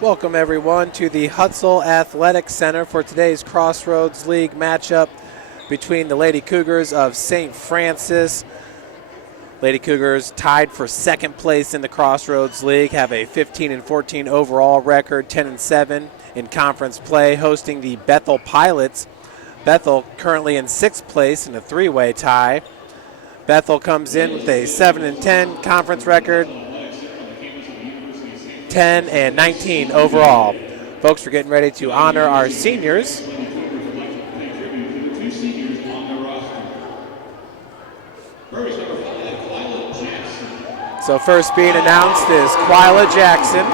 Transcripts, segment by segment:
Welcome everyone to the Hutzell Athletic Center for today's Crossroads League matchup between the Lady Cougars of St. Francis. Lady Cougars tied for second place in the Crossroads League, have a 15-14 overall record, 10-7 in conference play, hosting the Bethel Pilots. Bethel currently in sixth place in a three-way tie. Bethel comes in with a 7-10 conference record, 10-19 overall. Folks, we're getting ready to honor our seniors. So first being announced is Quila Jackson.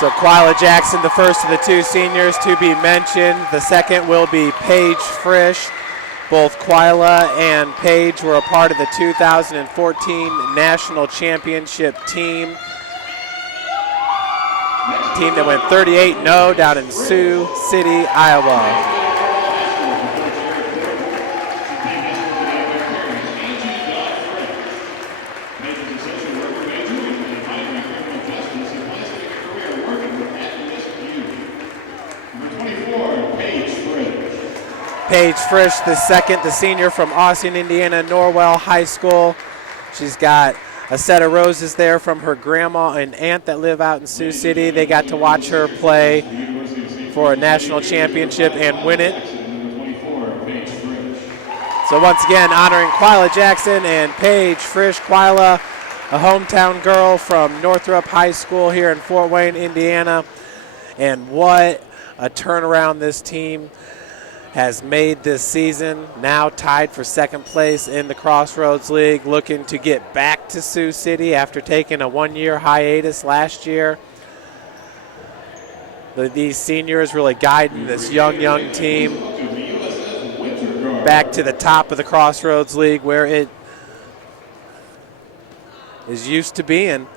So Quila Jackson, the first of the two seniors to be mentioned. The second will be Paige Frisch. Both Quila and Paige were a part of the 2014 National Championship team. Team that went 38-0 down in Sioux City, Iowa. Paige Frisch, the second, the senior from Austin, Indiana, Norwell High School. She's got a set of roses there from her grandma and aunt that live out in Sioux City. They got to watch her play for a national championship and win it. So once again, honoring Quila Jackson and Paige Frisch. Quila, a hometown girl from Northrop High School here in Fort Wayne, Indiana. And what a turnaround this team has made this season, now tied for second place in the Crossroads League, looking to get back to Sioux City after taking a one-year hiatus last year. These seniors really guiding this young team back to the top of the Crossroads League where it is used to being.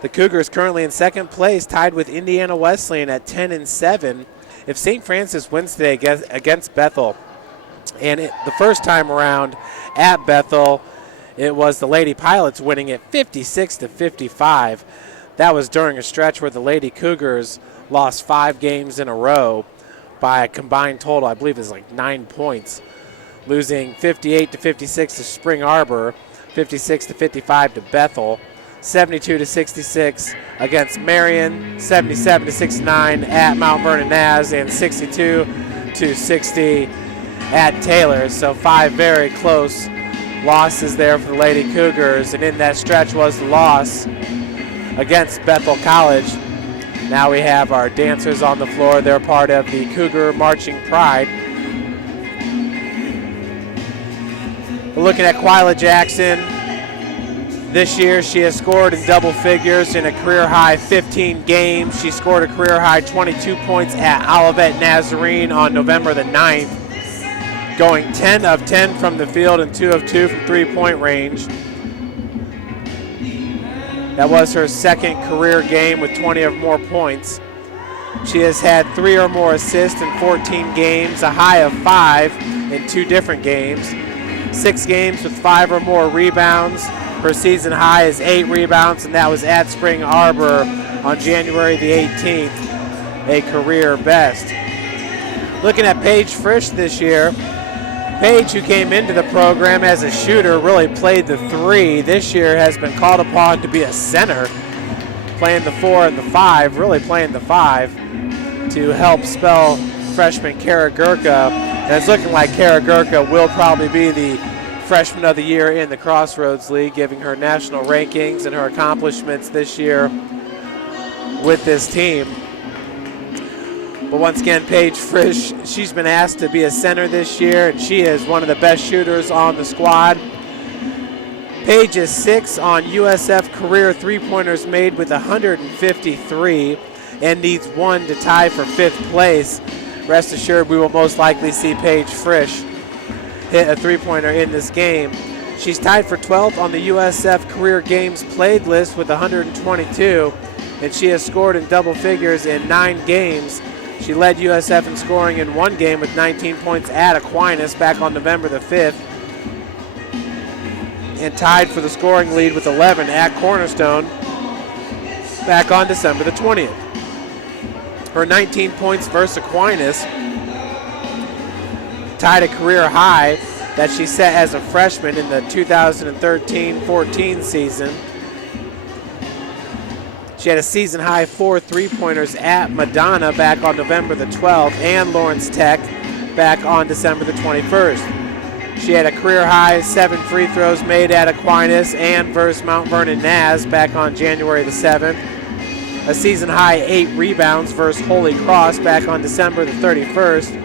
The Cougars currently in second place, tied with Indiana Wesleyan at 10-7. If St. Francis wins today against Bethel, and the first time around at Bethel, it was the Lady Pilots winning it 56-55. That was during a stretch where the Lady Cougars lost 5 games in a row by a combined total, I believe, is like 9 points, losing 58-56 to Spring Arbor, 56-55 to Bethel, 72-66 against Marion, 77-69 at Mount Vernon Naz, and 62-60 at Taylor. So 5 very close losses there for the Lady Cougars, and in that stretch was the loss against Bethel College. Now we have our dancers on the floor. They're part of the Cougar Marching Pride. We're looking at Quila Jackson. This year, she has scored in double figures in a career-high 15 games. She scored a career-high 22 points at Olivet Nazarene on November the 9th, going 10 of 10 from the field and 2 of 2 from three-point range. That was her second career game with 20 or more points. She has had 3 or more assists in 14 games, a high of 5 in 2 different games, 6 games with 5 or more rebounds. Her season high is 8 rebounds, and that was at Spring Arbor on January the 18th, a career best. Looking at Paige Frisch this year, Paige, who came into the program as a shooter, really played the 3. This year has been called upon to be a center, playing the 4 and the 5, really playing the 5 to help spell freshman Kara Gurka. And it's looking like Kara Gurka will probably be the Freshman of the Year in the Crossroads League, giving her national rankings and her accomplishments this year with this team. But once again, Paige Frisch, she's been asked to be a center this year, and she is one of the best shooters on the squad. Paige is 6 on USF career three-pointers made with 153 and needs 1 to tie for 5th place. Rest assured, we will most likely see Paige Frisch hit a three-pointer in this game. She's tied for 12th on the USF career games played list with 122, and she has scored in double figures in 9 games. She led USF in scoring in 1 game with 19 points at Aquinas back on November the 5th, and tied for the scoring lead with 11 at Cornerstone back on December the 20th. Her 19 points versus Aquinas tied a career high that she set as a freshman in the 2013-14 season. She had a season high 4 3-pointers at Madonna back on November the 12th and Lawrence Tech back on December the 21st. She had a career high 7 free throws made at Aquinas and versus Mount Vernon Naz back on January the 7th. A season high 8 rebounds versus Holy Cross back on December the 31st.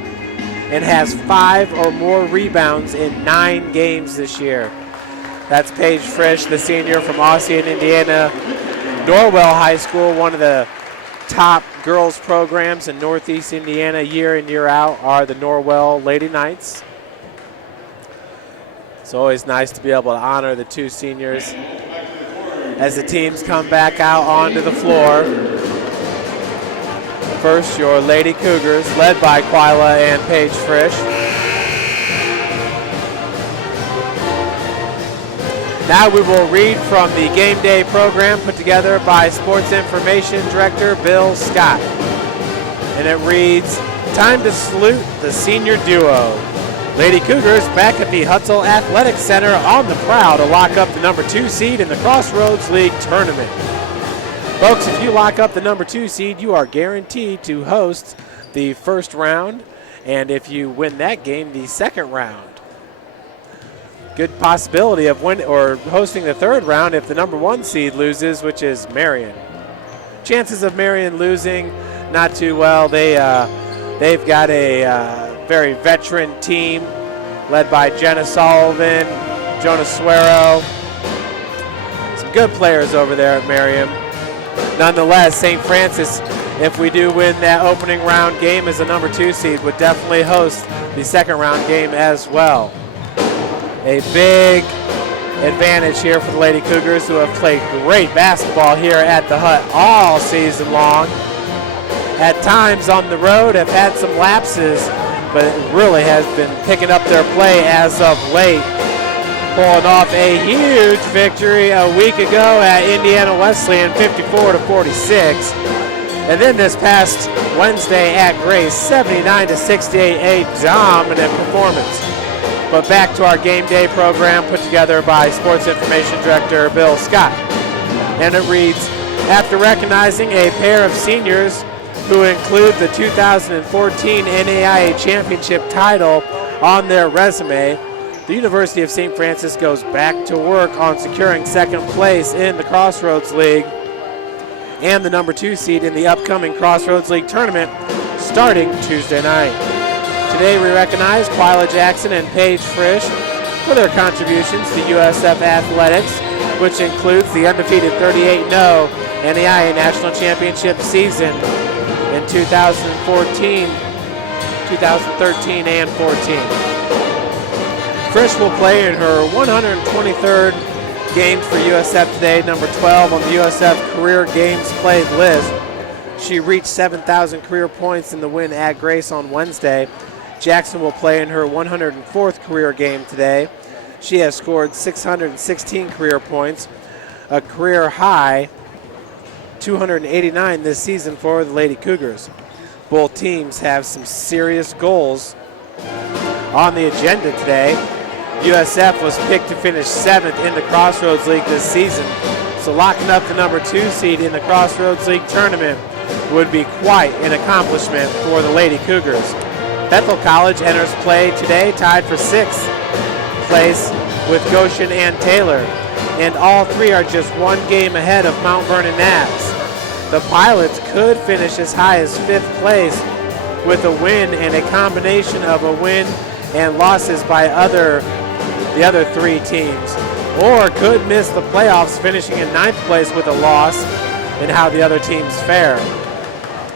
And has 5 or more rebounds in 9 games this year. That's Paige Frisch, the senior from Ossian, Indiana. Norwell High School, one of the top girls programs in Northeast Indiana year in, year out, are the Norwell Lady Knights. It's always nice to be able to honor the 2 seniors as the teams come back out onto the floor. First, your Lady Cougars, led by Quila and Paige Frisch. Now we will read from the game day program put together by Sports Information Director Bill Scott. And it reads, time to salute the senior duo. Lady Cougars back at the Hutzell Athletic Center on the prowl to lock up the number 2 seed in the Crossroads League tournament. Folks, if you lock up the number 2 seed, you are guaranteed to host the first round, and if you win that game, the second round. Good possibility of hosting the third round if the number 1 seed loses, which is Marion. Chances of Marion losing, not too well. They've got a very veteran team led by Jenna Sullivan, Jonah Suero. Some good players over there at Marion. Nonetheless, St. Francis, if we do win that opening round game as a number 2 seed, would definitely host the second round game as well. A big advantage here for the Lady Cougars, who have played great basketball here at the Hut all season long. At times on the road have had some lapses, but it really has been picking up their play as of late. Pulling off a huge victory a week ago at Indiana Wesleyan, 54-46. And then this past Wednesday at Grace, 79-68, a dominant performance. But back to our game day program put together by Sports Information Director Bill Scott. And it reads, after recognizing a pair of seniors who include the 2014 NAIA Championship title on their resume, the University of St. Francis goes back to work on securing second place in the Crossroads League and the number 2 seed in the upcoming Crossroads League tournament starting Tuesday night. Today we recognize Quila Jackson and Paige Frisch for their contributions to USF Athletics, which includes the undefeated 38-0 NAIA National Championship season in 2013, and 14. Frisch will play in her 123rd game for USF today, number 12 on the USF career games played list. She reached 7,000 career points in the win at Grace on Wednesday. Jackson will play in her 104th career game today. She has scored 616 career points, a career high 289 this season for the Lady Cougars. Both teams have some serious goals on the agenda today. USF was picked to finish 7th in the Crossroads League this season, so locking up the number 2 seed in the Crossroads League tournament would be quite an accomplishment for the Lady Cougars. Bethel College enters play today tied for 6th place with Goshen and Taylor, and all 3 are just 1 game ahead of Mount Vernon Naz. The Pilots could finish as high as 5th place with a win and a combination of a win and losses by the other 3 teams, or could miss the playoffs finishing in 9th place with a loss and how the other teams fare.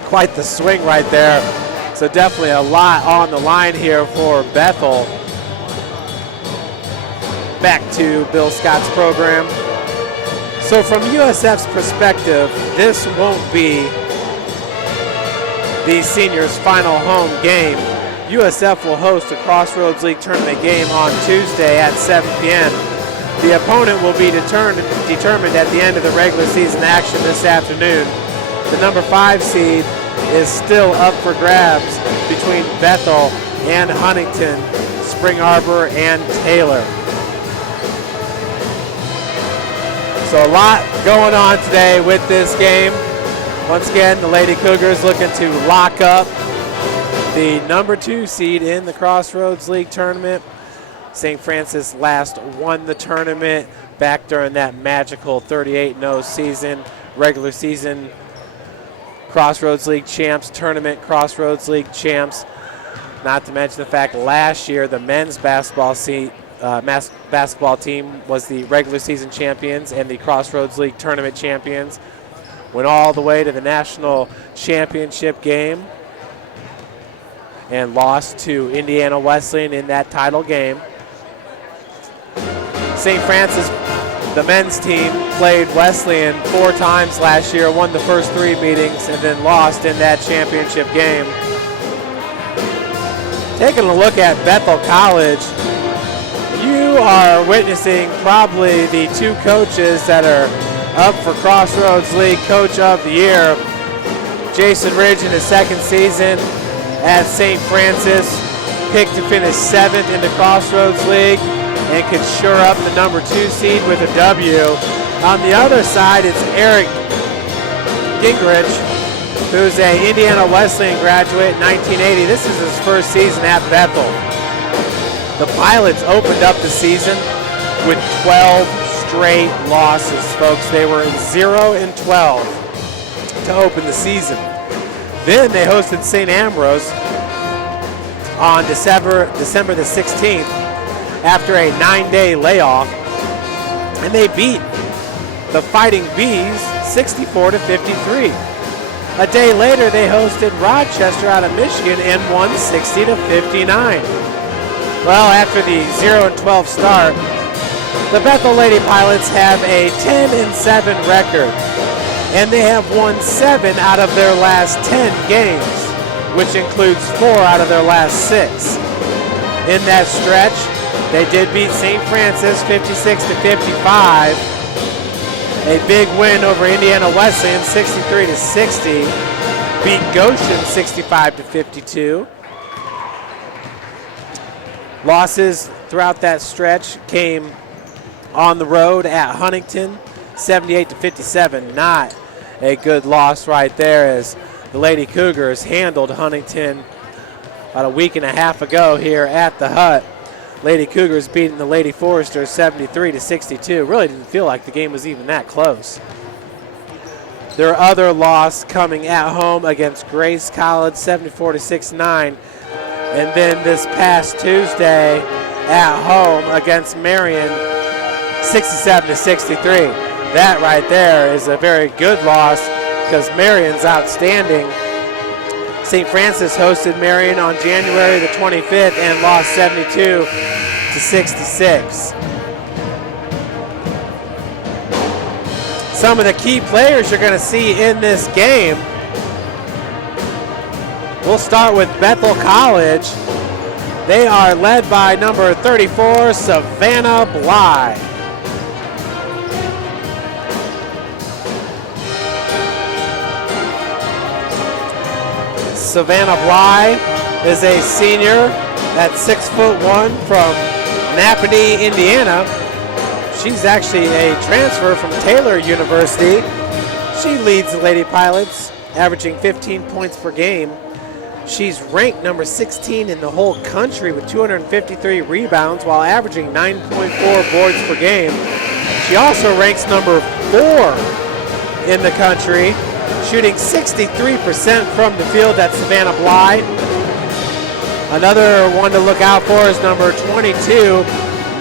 Quite the swing right there. So definitely a lot on the line here for Bethel. back to Bill Scott's program. So from USF's perspective, this won't be the seniors' final home game. USF will host a Crossroads League tournament game on Tuesday at 7 p.m. The opponent will be determined at the end of the regular season action this afternoon. The number 5 seed is still up for grabs between Bethel and Huntington, Spring Arbor and Taylor. So a lot going on today with this game. Once again, the Lady Cougars looking to lock up the number 2 seed in the Crossroads League tournament. St. Francis last won the tournament back during that magical 38-0 season, regular season Crossroads League champs, tournament Crossroads League champs. Not to mention the fact last year the men's basketball team was the regular season champions and the Crossroads League tournament champions. Went all the way to the national championship game and lost to Indiana Wesleyan in that title game. St. Francis, the men's team, played Wesleyan 4 times last year, won the first 3 meetings, and then lost in that championship game. Taking a look at Bethel College, you are witnessing probably the 2 coaches that are up for Crossroads League Coach of the Year. Jason Ridge in his 2nd season at St. Francis, picked to finish 7th in the Crossroads League and could shore up the number 2 seed with a W. On the other side, it's Eric Gingrich, who's an Indiana Wesleyan graduate in 1980. This is his first season at Bethel. The Pilots opened up the season with 12 straight losses, folks. They were 0-12 to open the season. Then they hosted St. Ambrose on December the 16th after a 9-day layoff, and they beat the Fighting Bees 64-53. A day later, they hosted Rochester out of Michigan and won 60-59. Well, after the 0-12 start, the Bethel Lady Pilots have a 10-7 record, and they have won 7 out of their last 10 games, which includes 4 out of their last 6. In that stretch, they did beat St. Francis 56-55. A big win over Indiana Wesleyan 63-60. Beat Goshen 65-52. Losses throughout that stretch came on the road at Huntington 78-57. Not a good loss right there, as the Lady Cougars handled Huntington about a week and a half ago here at the Hut. Lady Cougars beating the Lady Foresters 73-62. Really didn't feel like the game was even that close. Their other loss coming at home against Grace College 74-69. And then this past Tuesday at home against Marion 67-63. That right there is a very good loss because Marion's outstanding. St. Francis hosted Marion on January the 25th and lost 72-66. Some of the key players you're going to see in this game. We'll start with Bethel College. They are led by number 34, Savannah Bly. Savannah Bly is a senior at 6'1" from Napanee, Indiana. She's actually a transfer from Taylor University. She leads the Lady Pilots, averaging 15 points per game. She's ranked number 16 in the whole country with 253 rebounds while averaging 9.4 boards per game. She also ranks number 4 in the country, shooting 63% from the field. That's Savannah Bly. Another one to look out for is number 22,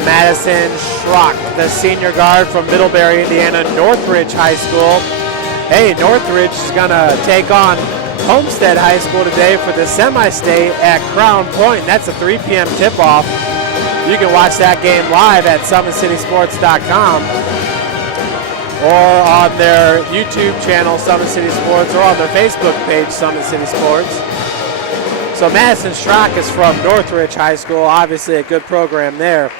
Madison Schrock, the senior guard from Middlebury, Indiana, Northridge High School. Hey, Northridge is going to take on Homestead High School today for the semi-state at Crown Point. That's a 3 p.m. tip-off. You can watch that game live at SummitCitySports.com or on their YouTube channel, Summit City Sports, or on their Facebook page, Summit City Sports. So Madison Schrock is from Northridge High School, obviously a good program there.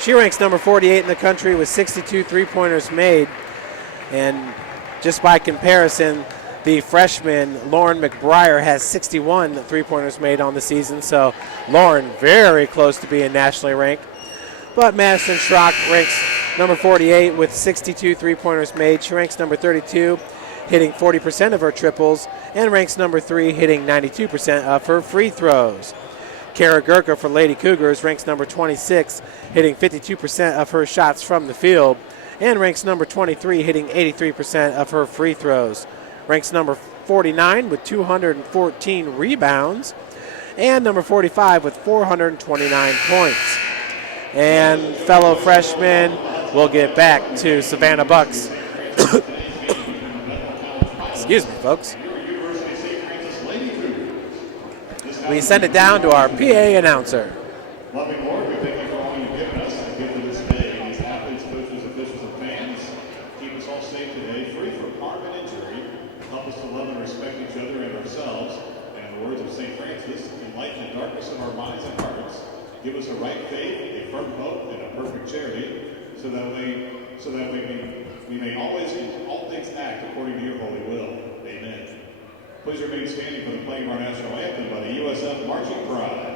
She ranks number 48 in the country with 62 three-pointers made. And just by comparison, the freshman Lauren McBriar has 61 three-pointers made on the season. So Lauren very close to being nationally ranked. But Madison Schrock ranks number 48 with 62 three-pointers made. She ranks number 32, hitting 40% of her triples, and ranks number 3, hitting 92% of her free throws. Kara Gurka for Lady Cougars ranks number 26, hitting 52% of her shots from the field, and ranks number 23, hitting 83% of her free throws. Ranks number 49 with 214 rebounds, and number 45 with 429 points. And fellow freshmen, we'll get back to Savannah Bucks. Excuse me, folks. We send it down to our PA announcer. Loving Lord, we thank you for all you've given us and given to this day. These athletes, coaches, officials, and fans keep us all safe today, free from harm and injury. Help us to love and respect each other and ourselves. And in the words of St. Francis, enlighten the darkness of our minds and hearts. Give us a right faith, a firm hope, and a perfect charity, so that we may always in all things act according to your holy will. Amen. Please remain standing for the playing of our national anthem by the USF Marching Pride.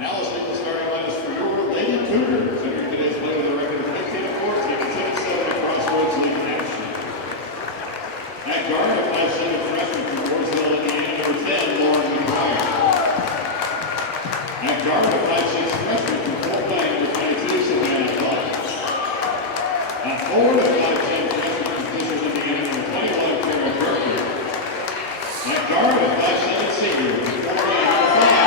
Now let's make the starting lineups for your Lady Cougars. Entering today's play with a record of 15-14 and 7-7 in Crossroads League action. At guard, a 5'7" freshman from Hutzell, Indiana, number 10, Lauren McBriar. At guard, a 5'6" freshman from Fort Wayne, number 22, Savannah Bucks. At forward, a 5'10" freshman from Fishers, Indiana, number 21, Kara Gurka. At guard, a 5'7" senior from Fort Wayne, number 5,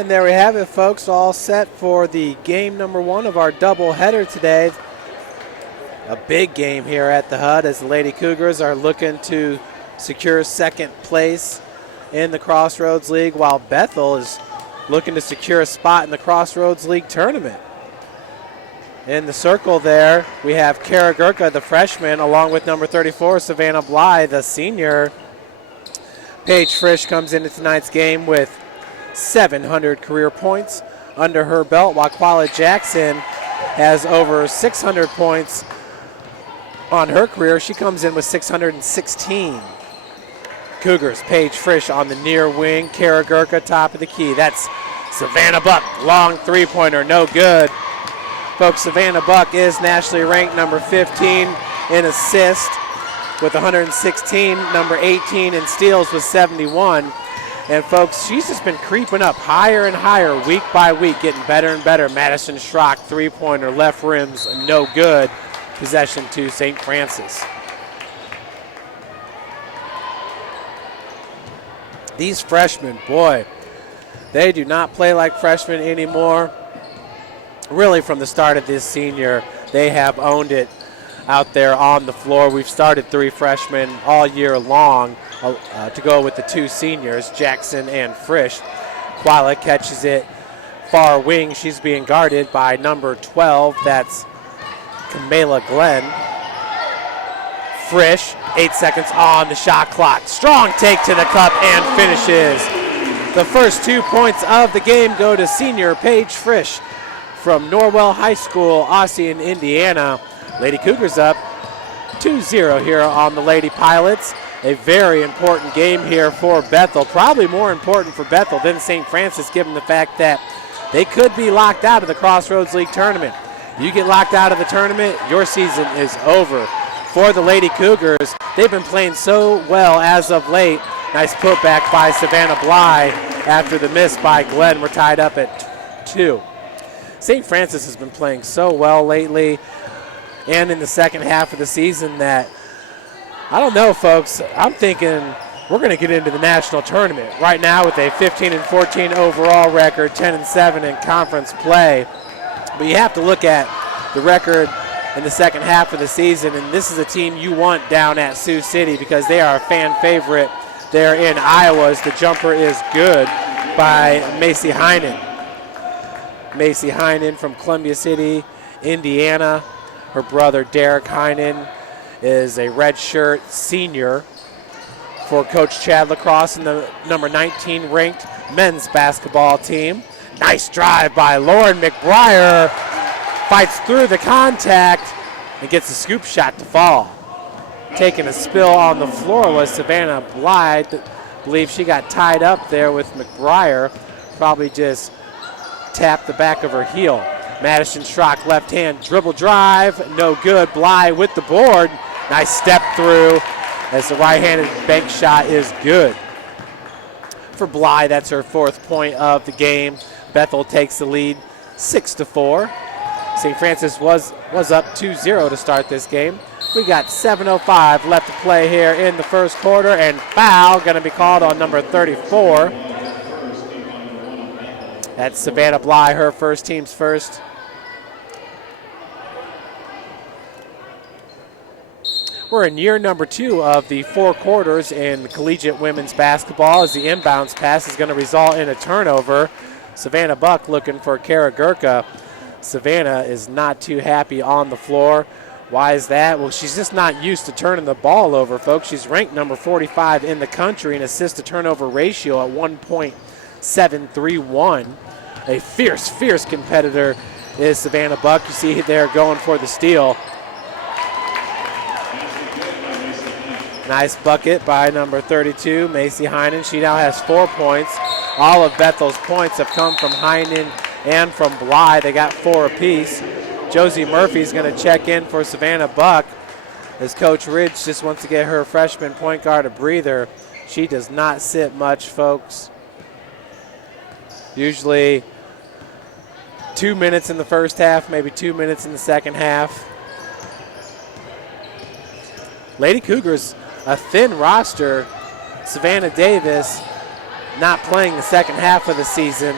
And there we have it, folks, all set for the game number 1 of our doubleheader today. A big game here at the HUD as the Lady Cougars are looking to secure second place in the Crossroads League, while Bethel is looking to secure a spot in the Crossroads League tournament. In the circle there, we have Kara Gurka, the freshman, along with number 34, Savannah Blythe, the senior. Paige Frisch comes into tonight's game with 700 career points, under her belt, while Quala Jackson has over 600 points on her career. She comes in with 616. Cougars, Paige Frisch on the near wing. Kara Gurka, top of the key. That's Savannah Buck, long three-pointer, no good. Folks, Savannah Buck is nationally ranked number 15 in assists with 116, number 18 in steals with 71. And folks, she's just been creeping up higher and higher week by week, getting better and better. Madison Schrock, three-pointer, left rims, no good. Possession to St. Francis. These freshmen, boy, they do not play like freshmen anymore. Really, from the start of this senior, they have owned it out there on the floor. We've started 3 freshmen all year long to go with the 2 seniors, Jackson and Frisch. Quala catches it far wing. She's being guarded by number 12. That's Kamela Glenn. Frisch, 8 seconds on the shot clock. Strong take to the cup and finishes. The first 2 points of the game go to senior Paige Frisch from Norwell High School, Ossian, Indiana. Lady Cougars up 2-0 here on the Lady Pilots. A very important game here for Bethel. Probably more important for Bethel than St. Francis, given the fact that they could be locked out of the Crossroads League tournament. You get locked out of the tournament, your season is over. For the Lady Cougars, they've been playing so well as of late. Nice putback by Savannah Bly after the miss by Glenn. We're tied up at 2. St. Francis has been playing so well lately and in the second half of the season that, I don't know, folks, I'm thinking we're going to get into the national tournament right now with a 15-14 overall record, 10-7 in conference play. But you have to look at the record in the second half of the season, and this is a team you want down at Sioux City because they are a fan favorite there in Iowa as the jumper is good by Macy Heinen. Macy Heinen from Columbia City, Indiana. Her brother Derek Heinen is a redshirt senior for Coach Chad Lacrosse in the number 19 ranked men's basketball team. Nice drive by Lauren McBriar. Fights through the contact and gets a scoop shot to fall. Taking a spill on the floor was Savannah Bly. Believe she got tied up there with McBriar. Probably just tapped the back of her heel. Madison Schrock, left hand dribble drive, no good. Bly with the board. Nice step through as the right-handed bank shot is good. For Bly, that's her 4th point of the game. Bethel takes the lead 6-4. St. Francis was up 2-0 to start this game. We got 7:05 left to play here in the first quarter, and foul going to be called on number 34. That's Savannah Bly, her first, team's first. We're in year number 2 of the 4 quarters in collegiate women's basketball as the inbounds pass is going to result in a turnover. Savannah Buck looking for Kara Gurka. Savannah is not too happy on the floor. Why is that? Well, she's just not used to turning the ball over, folks. She's ranked number 45 in the country in assist-to-turnover ratio at 1.731. A fierce competitor is Savannah Buck. You see there going for the steal. Nice bucket by number 32, Macy Heinen. She now has 4 points. All of Bethel's points have come from Heinen and from Bly. They got 4 apiece. Josie Murphy's going to check in for Savannah Buck as Coach Ridge just wants to get her freshman point guard a breather. She does not sit much, folks. Usually 2 minutes in the first half, maybe 2 minutes in the second half. Lady Cougars, a thin roster. Savannah Davis not playing the second half of the season.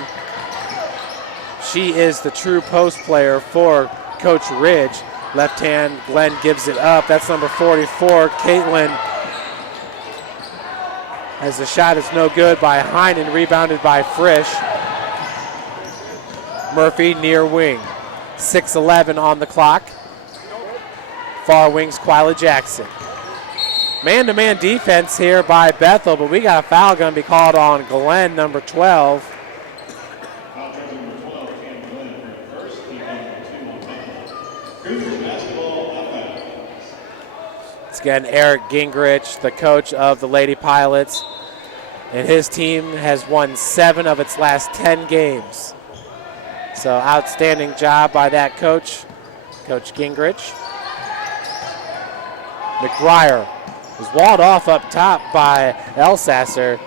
She is the true post player for Coach Ridge. Left hand, Glenn gives it up. That's number 44, Caitlin. As the shot is no good by Heinen, rebounded by Frisch. Murphy near wing. 6:11 on the clock. Far wing's Quila Jackson. Man-to-man defense here by Bethel, but we got a foul going to be called on Glenn, number 12. again, Eric Gingrich, the coach of the Lady Pilots, and his team has won 7 of its last 10 games. So outstanding job by that coach, Coach Gingrich. McBriar was walled off up top by Elsasser.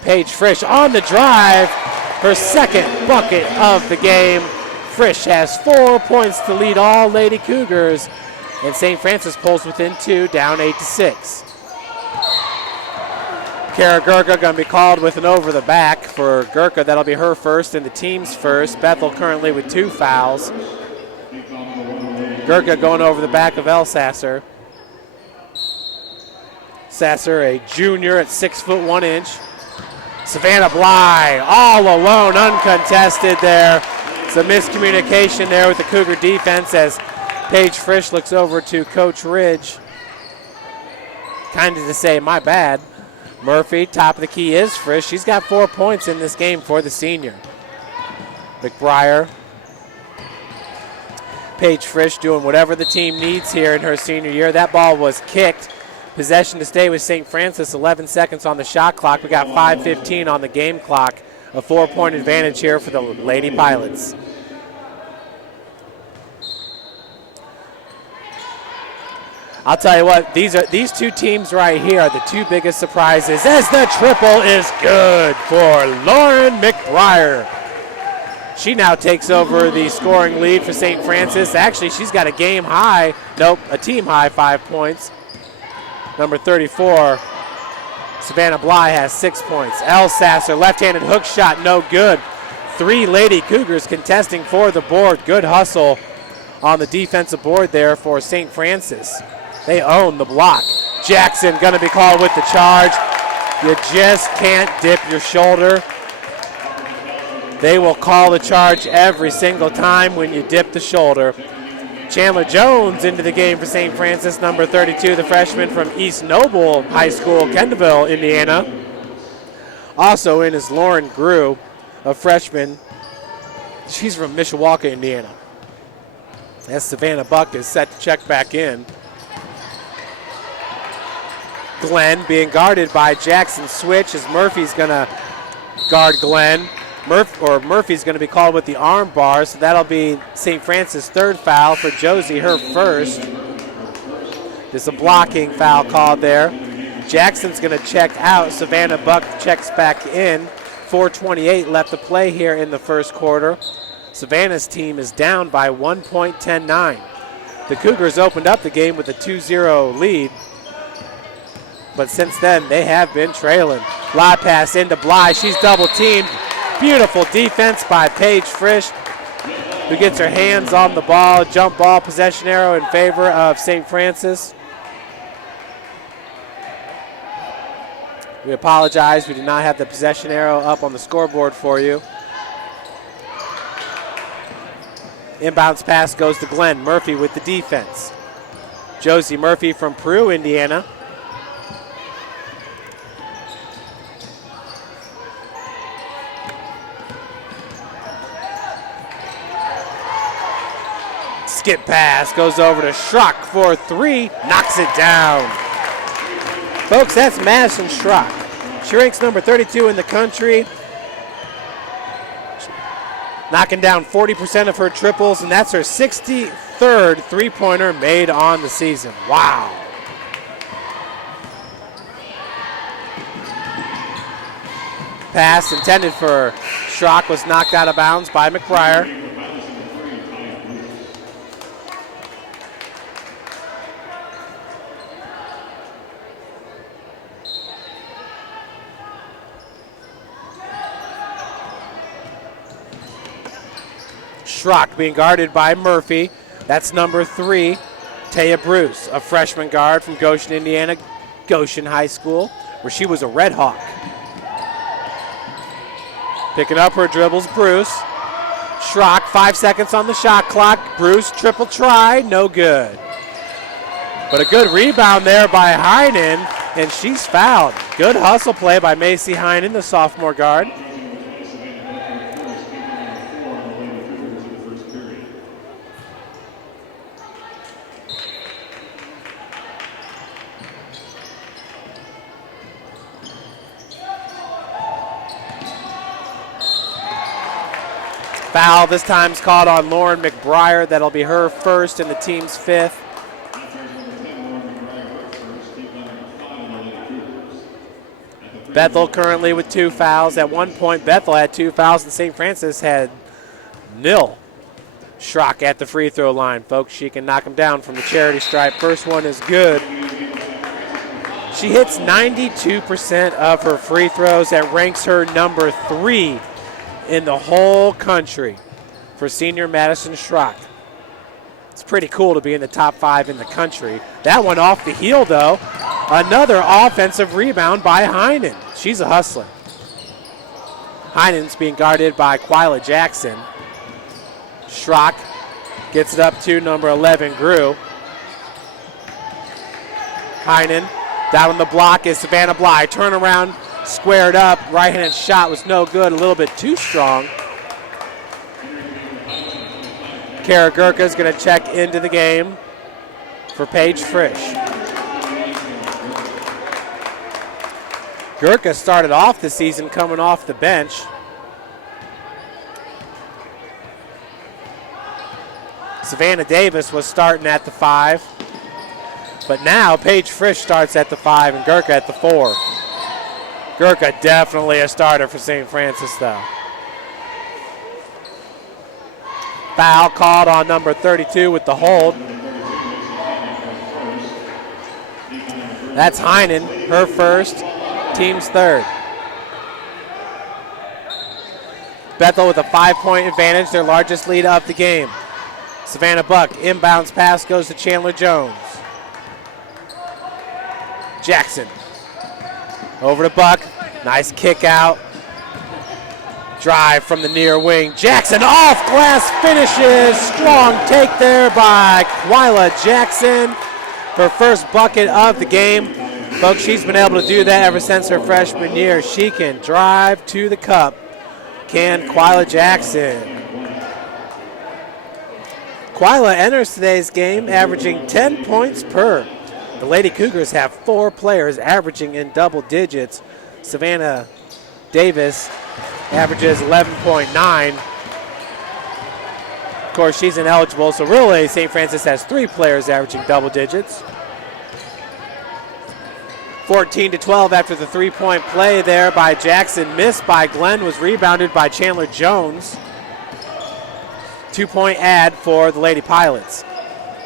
Paige Frisch on the drive, her second bucket of the game. Frisch has 4 points to lead all Lady Cougars, and St. Francis pulls within 2, down 8-6. Kara Gurka going to be called with an over the back for Gurka. That'll be her first and the team's first. Bethel currently with 2 fouls. Gurka going over the back of Elsasser. Sasser, a junior at 6 foot 1 inch. Savannah Bly all alone, uncontested there. It's a miscommunication there with the Cougar defense as Paige Frisch looks over to Coach Ridge, kind of to say, my bad. Murphy, top of the key is Frisch. She's got 4 points in this game for the senior. McBriar. Paige Frisch doing whatever the team needs here in her senior year. That ball was kicked. Possession to stay with St. Francis, 11 seconds on the shot clock. We got 5:15 on the game clock. A 4-point advantage here for the Lady Pilots. I'll tell you what, these 2 teams right here are the 2 biggest surprises as the triple is good for Lauren McBriar. She now takes over the scoring lead for St. Francis. Actually, she's got a team high 5 points. Number 34, Savannah Bly has 6 points. Elsasser, left-handed hook shot, no good. 3 Lady Cougars contesting for the board. Good hustle on the defensive board there for St. Francis. They own the block. Jackson going to be called with the charge. You just can't dip your shoulder. They will call the charge every single time when you dip the shoulder. Chandler Jones into the game for St. Francis, number 32, the freshman from East Noble High School, Kendallville, Indiana. Also in is Lauren Grew, a freshman. She's from Mishawaka, Indiana. As Savannah Buck is set to check back in. Glenn being guarded by Jackson Switch as Murphy's going to guard Glenn. Murphy's going to be called with the arm bar, so that'll be St. Francis' 3rd foul for Josie, her first. There's a blocking foul called there. Jackson's going to check out. Savannah Buck checks back in. 4:28 left to play here in the first quarter. Savannah's team is down by 1.109. The Cougars opened up the game with a 2-0 lead, but since then they have been trailing. Fly pass into Bly. She's double teamed. Beautiful defense by Paige Frisch, who gets her hands on the ball. Jump ball, possession arrow in favor of St. Francis. We apologize. We did not have the possession arrow up on the scoreboard for you. Inbounds pass goes to Glenn. Murphy with the defense. Josie Murphy from Peru, Indiana. Skip pass goes over to Schrock for 3, knocks it down. Folks, that's Madison Schrock. She ranks number 32 in the country, knocking down 40% of her triples, and that's her 63rd three-pointer made on the season. Wow. Pass intended for Schrock was knocked out of bounds by McBriar. Schrock being guarded by Murphy. That's number 3, Taya Bruce, a freshman guard from Goshen, Indiana, Goshen High School, where she was a Red Hawk. Picking up her dribbles, Bruce. Schrock, 5 seconds on the shot clock. Bruce, triple try, no good. But a good rebound there by Heinen, and she's fouled. Good hustle play by Macy Heinen, the sophomore guard. Foul this time's called on Lauren McBriar. That'll be her first and the team's fifth. Bethel currently with 2 fouls. At one point, Bethel had 2 fouls and St. Francis had nil. Schrock at the free throw line, folks. She can knock him down from the charity stripe. First one is good. She hits 92% of her free throws. That ranks her number 3 in the whole country for senior Madison Schrock. It's pretty cool to be in the top 5 in the country. That one off the heel, though. Another offensive rebound by Heinen. She's a hustler. Heinen's being guarded by Quila Jackson. Schrock gets it up to number 11, Grew. Heinen down on the block is Savannah Bly. Turnaround, squared up. Right-handed shot was no good, a little bit too strong. Kara Gurka is going to check into the game for Paige Frisch. Gurka started off the season coming off the bench. Savannah Davis was starting at the 5. But now Paige Frisch starts at the 5 and Gurka at the 4. Gurka definitely a starter for St. Francis, though. Foul called on number 32 with the hold. That's Heinen, her first, team's third. Bethel with a 5-point advantage, their largest lead of the game. Savannah Buck, inbounds pass goes to Chandler Jones. Jackson over to Buck, nice kick out. Drive from the near wing. Jackson off glass finishes. Strong take there by Quila Jackson. Her first bucket of the game. Folks, she's been able to do that ever since her freshman year. She can drive to the cup. Can Quila Jackson. Quila enters today's game averaging 10 points per. The Lady Cougars have 4 players averaging in double digits. Savannah Davis averages 11.9. Of course, she's ineligible, so really St. Francis has 3 players averaging double digits. 14-12 after the 3-point play there by Jackson. Missed by Glenn, was rebounded by Chandler Jones. 2-point ad for the Lady Pilots.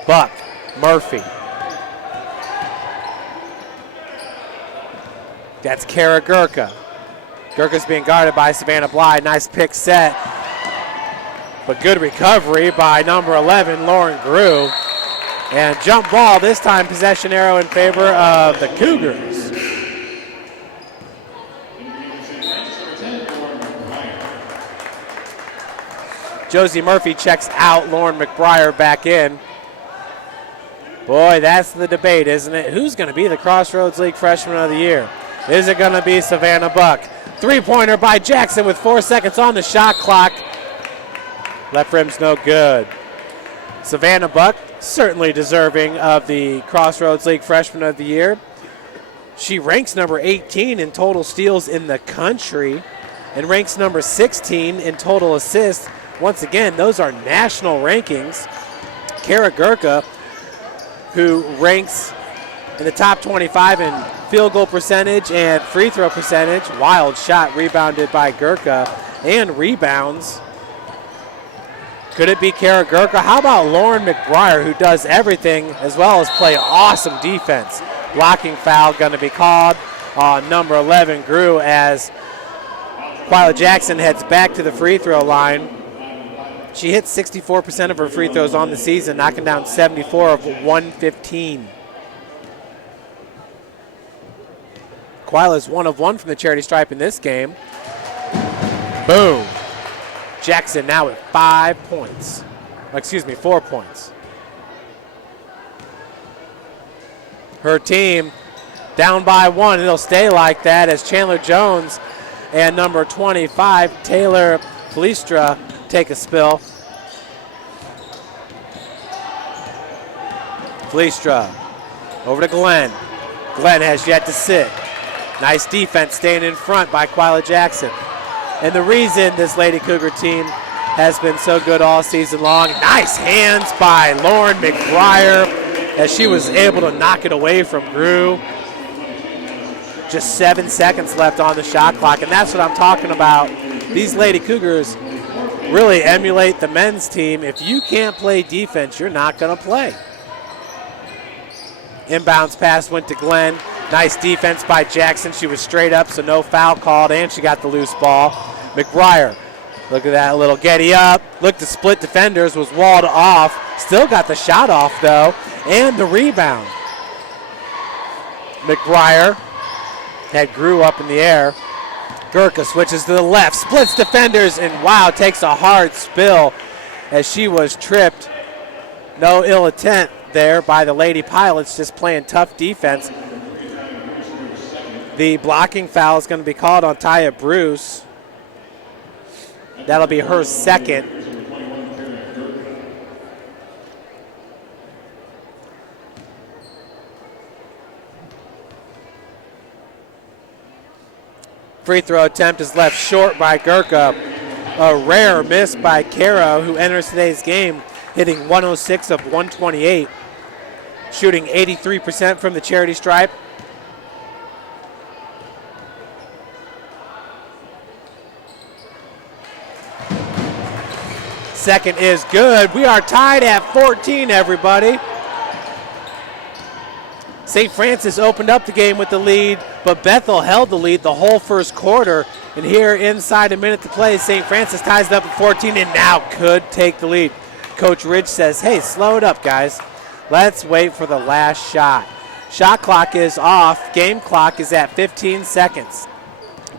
Buck, Murphy. That's Kara Gurka. Gurka's being guarded by Savannah Bly. Nice pick set. But good recovery by number 11, Lauren Grew. And jump ball, this time possession arrow in favor of the Cougars. Josie Murphy checks out, Lauren McBriar back in. Boy, that's the debate, isn't it? Who's going to be the Crossroads League Freshman of the Year? Is it going to be Savannah Buck? 3-pointer by Jackson with 4 seconds on the shot clock. Left rim's no good. Savannah Buck, certainly deserving of the Crossroads League Freshman of the Year. She ranks number 18 in total steals in the country and ranks number 16 in total assists. Once again, those are national rankings. Kara Gurka, who ranks in the top 25 in field goal percentage and free throw percentage. Wild shot rebounded by Gurka and rebounds. Could it be Kara Gurka? How about Lauren McBriar, who does everything as well as play awesome defense? Blocking foul going to be called on number 11, Grew, as Quila Jackson heads back to the free throw line. She hits 64% of her free throws on the season, knocking down 74 of 115. Quila is 1 of 1 from the charity stripe in this game. Boom. Jackson now at 5 points. 4 points. Her team down by 1. It'll stay like that as Chandler Jones and number 25, Taylor Fleistra, take a spill. Fleistra over to Glenn. Glenn has yet to sit. Nice defense staying in front by Quila Jackson. And the reason this Lady Cougar team has been so good all season long. Nice hands by Lauren McBriar as she was able to knock it away from Grew. Just 7 seconds left on the shot clock, and that's what I'm talking about. These Lady Cougars really emulate the men's team. If you can't play defense, you're not going to play. Inbounds pass went to Glenn. Nice defense by Jackson. She was straight up, so no foul called, and she got the loose ball. McBriar, look at that little getty up. Look, the split defenders, was walled off. Still got the shot off, though, and the rebound. McBriar had Grew up in the air. Gurka switches to the left, splits defenders, and wow, takes a hard spill as she was tripped. No ill intent there by the Lady Pilots, just playing tough defense. The blocking foul is going to be called on Taya Bruce. That'll be her second. Free throw attempt is left short by Gurka. A rare miss by Caro, who enters today's game hitting 106 of 128, shooting 83% from the charity stripe. Second is good. We are tied at 14, everybody. St. Francis opened up the game with the lead, but Bethel held the lead the whole first quarter. And here, inside a minute to play, St. Francis ties it up at 14 and now could take the lead. Coach Ridge says, hey, slow it up, guys. Let's wait for the last shot. Shot clock is off. Game clock is at 15 seconds.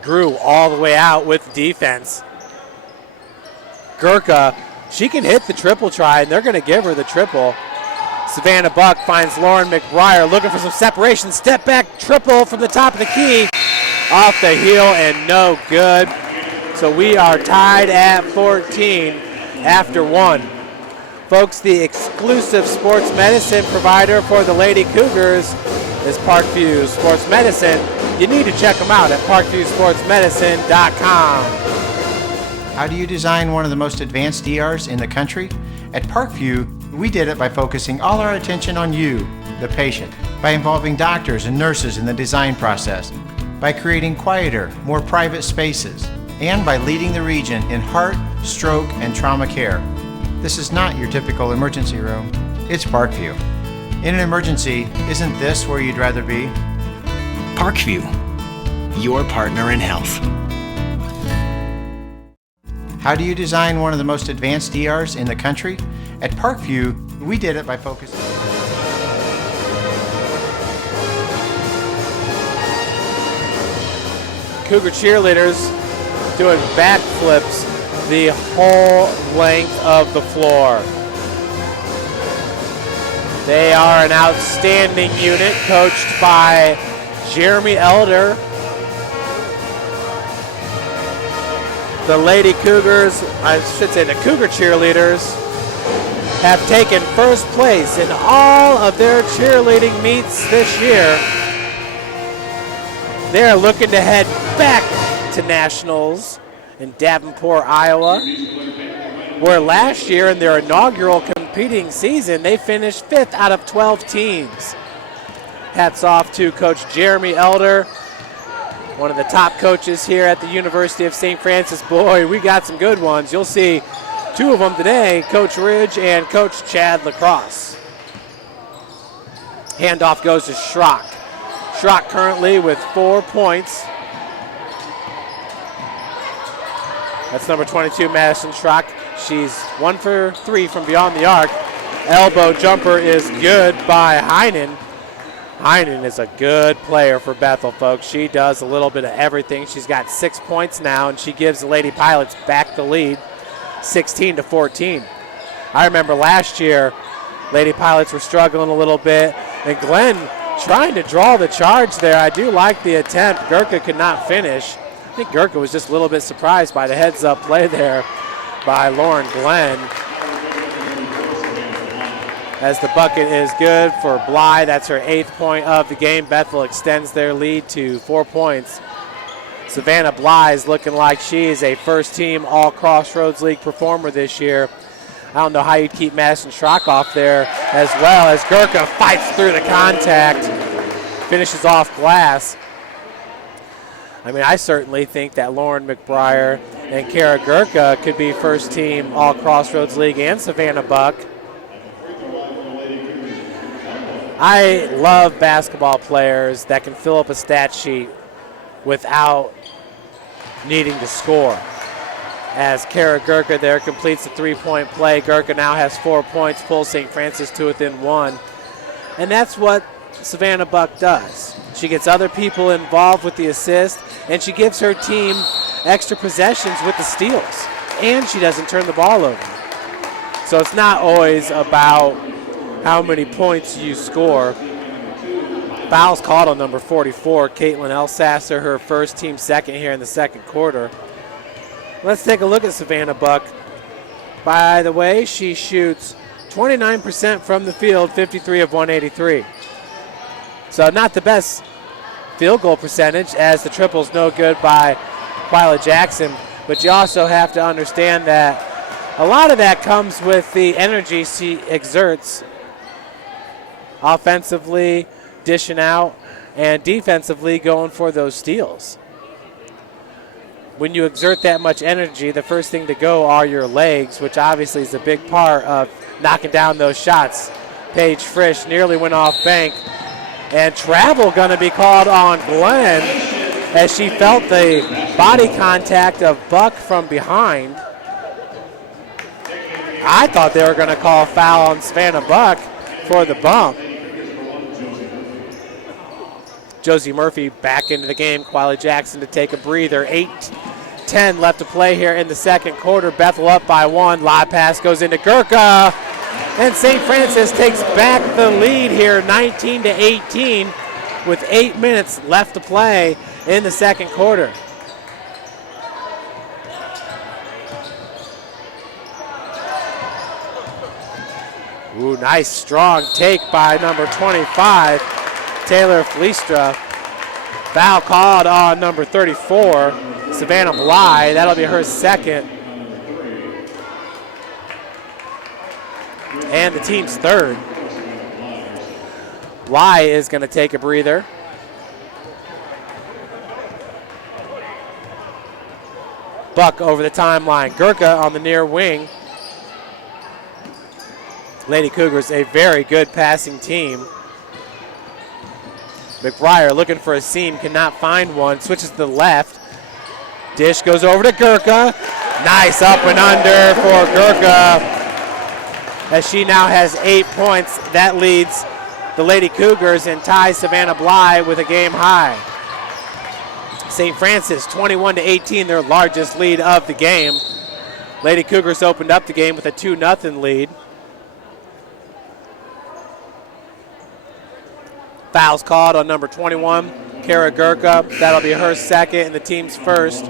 Grew all the way out with defense. Gurka, she can hit the triple try, and they're going to give her the triple. Savannah Buck finds Lauren McBriar looking for some separation. Step back triple from the top of the key. Off the heel and no good. So we are tied at 14 after one. Folks, the exclusive sports medicine provider for the Lady Cougars is Parkview Sports Medicine. You need to check them out at parkviewsportsmedicine.com. How do you design one of the most advanced DRs in the country? At Parkview, we did it by focusing all our attention on you, the patient, by involving doctors and nurses in the design process, by creating quieter, more private spaces, and by leading the region in heart, stroke, and trauma care. This is not your typical emergency room. It's Parkview. In an emergency, isn't this where you'd rather be? Parkview, your partner in health. How do you design one of the most advanced DRs in the country? At Parkview, we did it by focusing. Cougar cheerleaders doing backflips the whole length of the floor. They are an outstanding unit coached by Jeremy Elder. The Lady Cougars, I should say the Cougar cheerleaders, have taken first place in all of their cheerleading meets this year. They're looking to head back to nationals in Davenport, Iowa, where last year in their inaugural competing season, they finished 5th out of 12 teams. Hats off to Coach Jeremy Elder, one of the top coaches here at the University of St. Francis. Boy, we got some good ones. You'll see two of them today, Coach Ridge and Coach Chad Lacrosse. Handoff goes to Schrock. Schrock currently with 4 points. That's number 22, Madison Schrock. She's 1 for 3 from beyond the arc. Elbow jumper is good by Heinen. Heinen is a good player for Bethel, folks. She does a little bit of everything. She's got 6 points now, and she gives the Lady Pilots back the lead, 16-14. I remember last year, Lady Pilots were struggling a little bit, and Glenn trying to draw the charge there. I do like the attempt. Gurka could not finish. I think Gurka was just a little bit surprised by the heads-up play there by Lauren Glenn. As the bucket is good for Bly. That's her 8th point of the game. Bethel extends their lead to 4 points. Savannah Bly's looking like she is a first-team All-Crossroads League performer this year. I don't know how you'd keep Madison Schrock off there, as well as Gurka fights through the contact, finishes off glass. I mean, I certainly think that Lauren McBriar and Kara Gurka could be first-team All-Crossroads League and Savannah Buck. I love basketball players that can fill up a stat sheet without needing to score. As Kara Gurka there completes the three-point play, Gurka now has 4 points, pulls St. Francis to within 1. And that's what Savannah Buck does. She gets other people involved with the assist, and she gives her team extra possessions with the steals. And she doesn't turn the ball over. So it's not always about how many points you score. Foul's called on number 44, Caitlin Elsasser, her first team second here in the second quarter. Let's take a look at Savannah Buck. By the way, she shoots 29% from the field, 53 of 183. So not the best field goal percentage, as the triple's no good by Twyla Jackson, but you also have to understand that a lot of that comes with the energy she exerts offensively, dishing out, and defensively going for those steals. When you exert that much energy, the first thing to go are your legs, which obviously is a big part of knocking down those shots. Paige Frisch nearly went off bank, and travel going to be called on Glenn as she felt the body contact of Buck from behind. I thought they were going to call foul on Savannah Buck for the bump. Josie Murphy back into the game. Twyla Jackson to take a breather. 8:10 left to play here in the second quarter. Bethel up by 1. Live pass goes into Gurka. And St. Francis takes back the lead here, 19-18, with 8 minutes left to play in the second quarter. Ooh, nice strong take by number 25, Taylor Fleistra. Foul called on number 34, Savannah Bly. That'll be her second. And the team's third. Bly is going to take a breather. Buck over the timeline. Gurka on the near wing. Lady Cougars, a very good passing team. McBriar looking for a seam, cannot find one, switches to the left. Dish goes over to Gurka. Nice up and under for Gurka, as she now has 8 points. That leads the Lady Cougars and ties Savannah Bly with a game high. St. Francis 21-18, their largest lead of the game. Lady Cougars opened up the game with a 2-0 lead. Foul's called on number 21, Kara Gurka. That'll be her second and the team's first.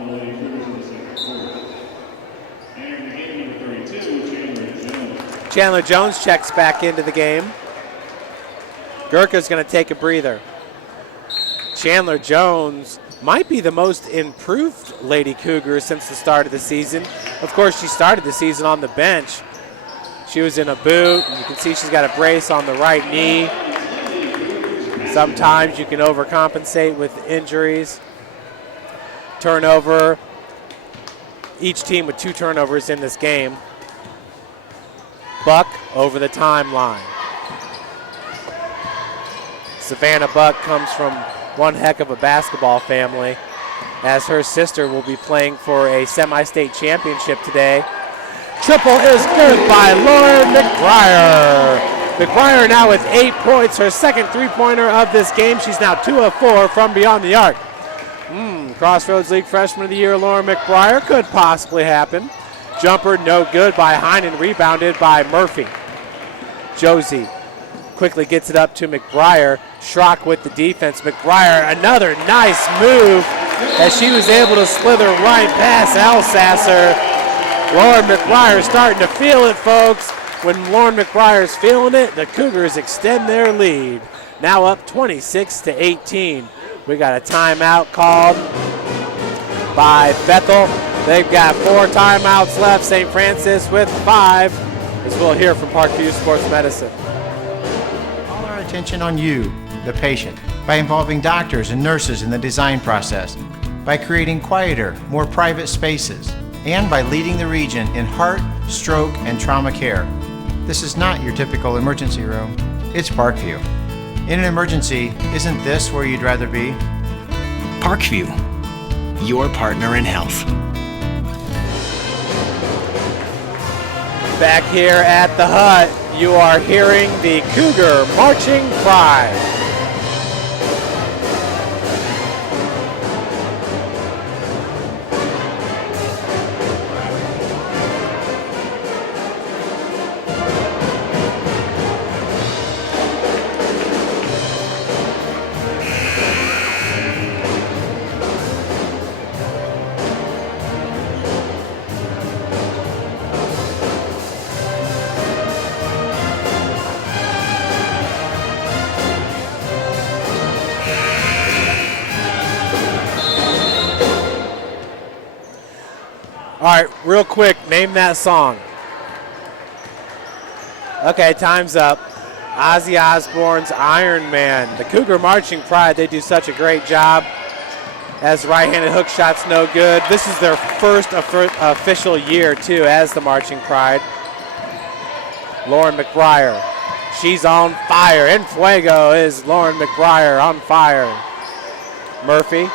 Chandler Jones checks back into the game. Gurka's going to take a breather. Chandler Jones might be the most improved Lady Cougar since the start of the season. Of course, she started the season on the bench. She was in a boot, and you can see she's got a brace on the right knee. Sometimes you can overcompensate with injuries. Turnover. Each team with 2 turnovers in this game. Buck over the timeline. Savannah Buck comes from one heck of a basketball family, as her sister will be playing for a semi-state championship today. Triple is good by Lauren McBriar. McBriar now with 8 points, her second three-pointer of this game. She's now 2 of 4 from beyond the arc. Crossroads League Freshman of the Year, Lauren McBriar, could possibly happen. Jumper no good by Heinen, rebounded by Murphy. Josie quickly gets it up to McBriar. Schrock with the defense. McBriar, another nice move as she was able to slither right past Elsasser. Lauren McBriar starting to feel it, folks. When Lauren McBriar's feeling it, the Cougars extend their lead. Now up 26-18. We got a timeout called by Bethel. They've got 4 timeouts left. St. Francis with 5, as we'll hear from Parkview Sports Medicine. All our attention on you, the patient, by involving doctors and nurses in the design process, by creating quieter, more private spaces, and by leading the region in heart, stroke, and trauma care. This is not your typical emergency room. It's Parkview. In an emergency, isn't this where you'd rather be? Parkview, your partner in health. Back here at the Hut, you are hearing the Cougar Marching Pride. All right, real quick, name that song. Okay, time's up. Ozzy Osbourne's Iron Man. The Cougar Marching Pride, they do such a great job. As right-handed hook shot's no good. This is their first official year, too, as the Marching Pride. Lauren McBriar, she's on fire. En fuego is Lauren McBriar, on fire. Murphy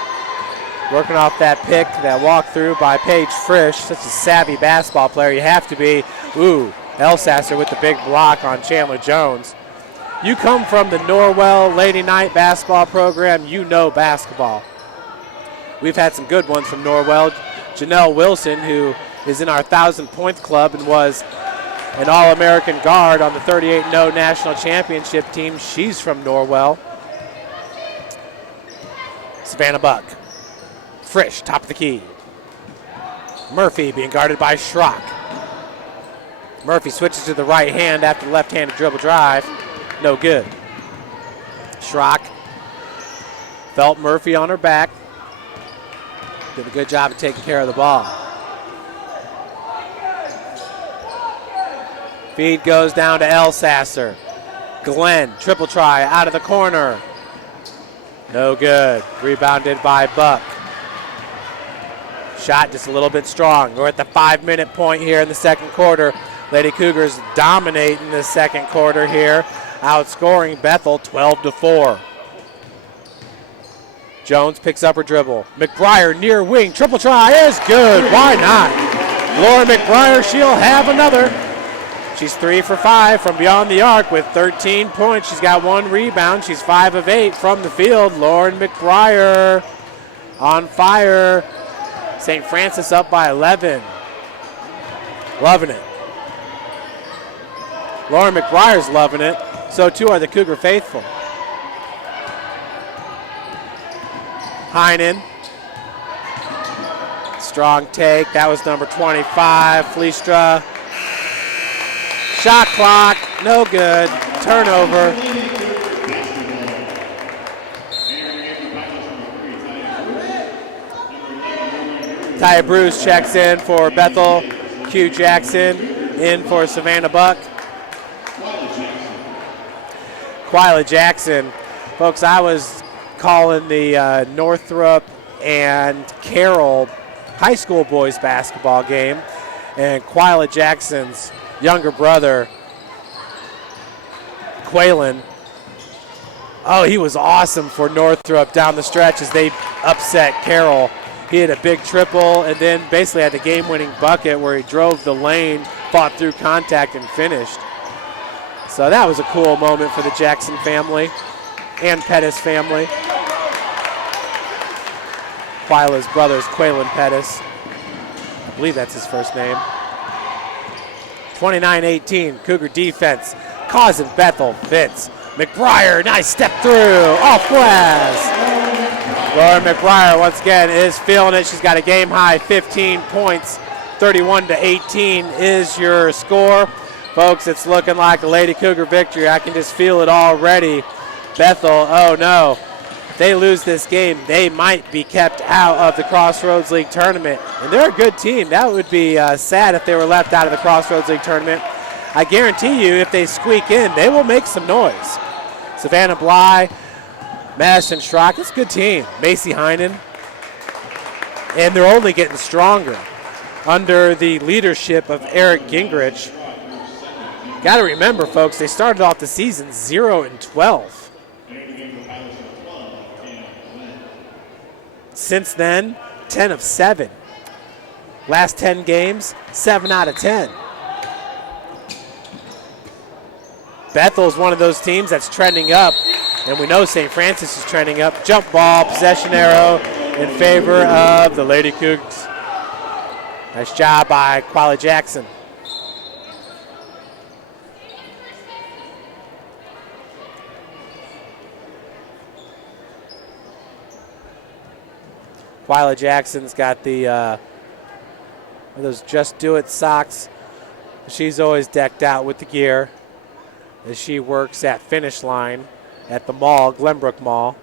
working off that pick, that walk through by Paige Frisch. Such a savvy basketball player. You have to be. Ooh, Elsasser with the big block on Chandler Jones. You come from the Norwell Lady Knight basketball program, you know basketball. We've had some good ones from Norwell. Janelle Wilson, who is in our 1,000-point club and was an All-American guard on the 38-0 national championship team. She's from Norwell. Savannah Buck. Frisch, top of the key. Murphy being guarded by Schrock. Murphy switches to the right hand after the left-handed dribble drive. No good. Schrock felt Murphy on her back. Did a good job of taking care of the ball. Feed goes down to Elsasser. Glenn, triple try out of the corner. No good. Rebounded by Buck. Shot just a little bit strong. We're at the 5-minute point here in the second quarter. Lady Cougars dominating the second quarter here, outscoring Bethel 12-4. Jones picks up her dribble. McBriar near wing. Triple try is good. Why not? Laura McBriar, she'll have another. She's 3 for 5 from beyond the arc with 13 points. She's got 1 rebound. She's 5 of 8 from the field. Lauren McBriar on fire. St. Francis up by 11. Loving it. Lauren McBriar's loving it. So too are the Cougar faithful. Heinen. Strong take. That was number 25. Fleistra. Shot clock. No good. Turnover. Ty Bruce checks in for Bethel. Q Jackson in for Savannah Buck. Quila Jackson. Folks, I was calling the Northrop and Carroll high school boys basketball game, and Quila Jackson's younger brother, Quaylen, oh, he was awesome for Northrop down the stretch as they upset Carroll. He had a big triple and then basically had the game-winning bucket where he drove the lane, fought through contact, and finished. So that was a cool moment for the Jackson family and Pettis family. Quila's brother's Quaylen Pettis. I believe that's his first name. 29-18, Cougar defense, causing Bethel fits. McBriar, nice step through, off glass. Laura McBriar once again is feeling it. She's got a game-high 15 points. 31-18 is your score. Folks, it's looking like a Lady Cougar victory. I can just feel it already. Bethel, oh no. they lose this game, they might be kept out of the Crossroads League tournament. And they're a good team. That would be sad if they were left out of the Crossroads League tournament. I guarantee you, if they squeak in, they will make some noise. Savannah Bly, Madison Schrock, it's a good team. Macy Heinen. And they're only getting stronger under the leadership of Eric Gingrich. Got to remember, folks, they started off the season 0-12. Since then, 10 of 7. Last 10 games, 7 out of 10. Bethel's one of those teams that's trending up, and we know St. Francis is trending up. Jump ball, possession arrow in favor of the Lady Cougars. Nice job by Quali Jackson. Quali Jackson's got the those Just Do It socks. She's always decked out with the gear as she works at Finish Line at the mall, Glenbrook Mall.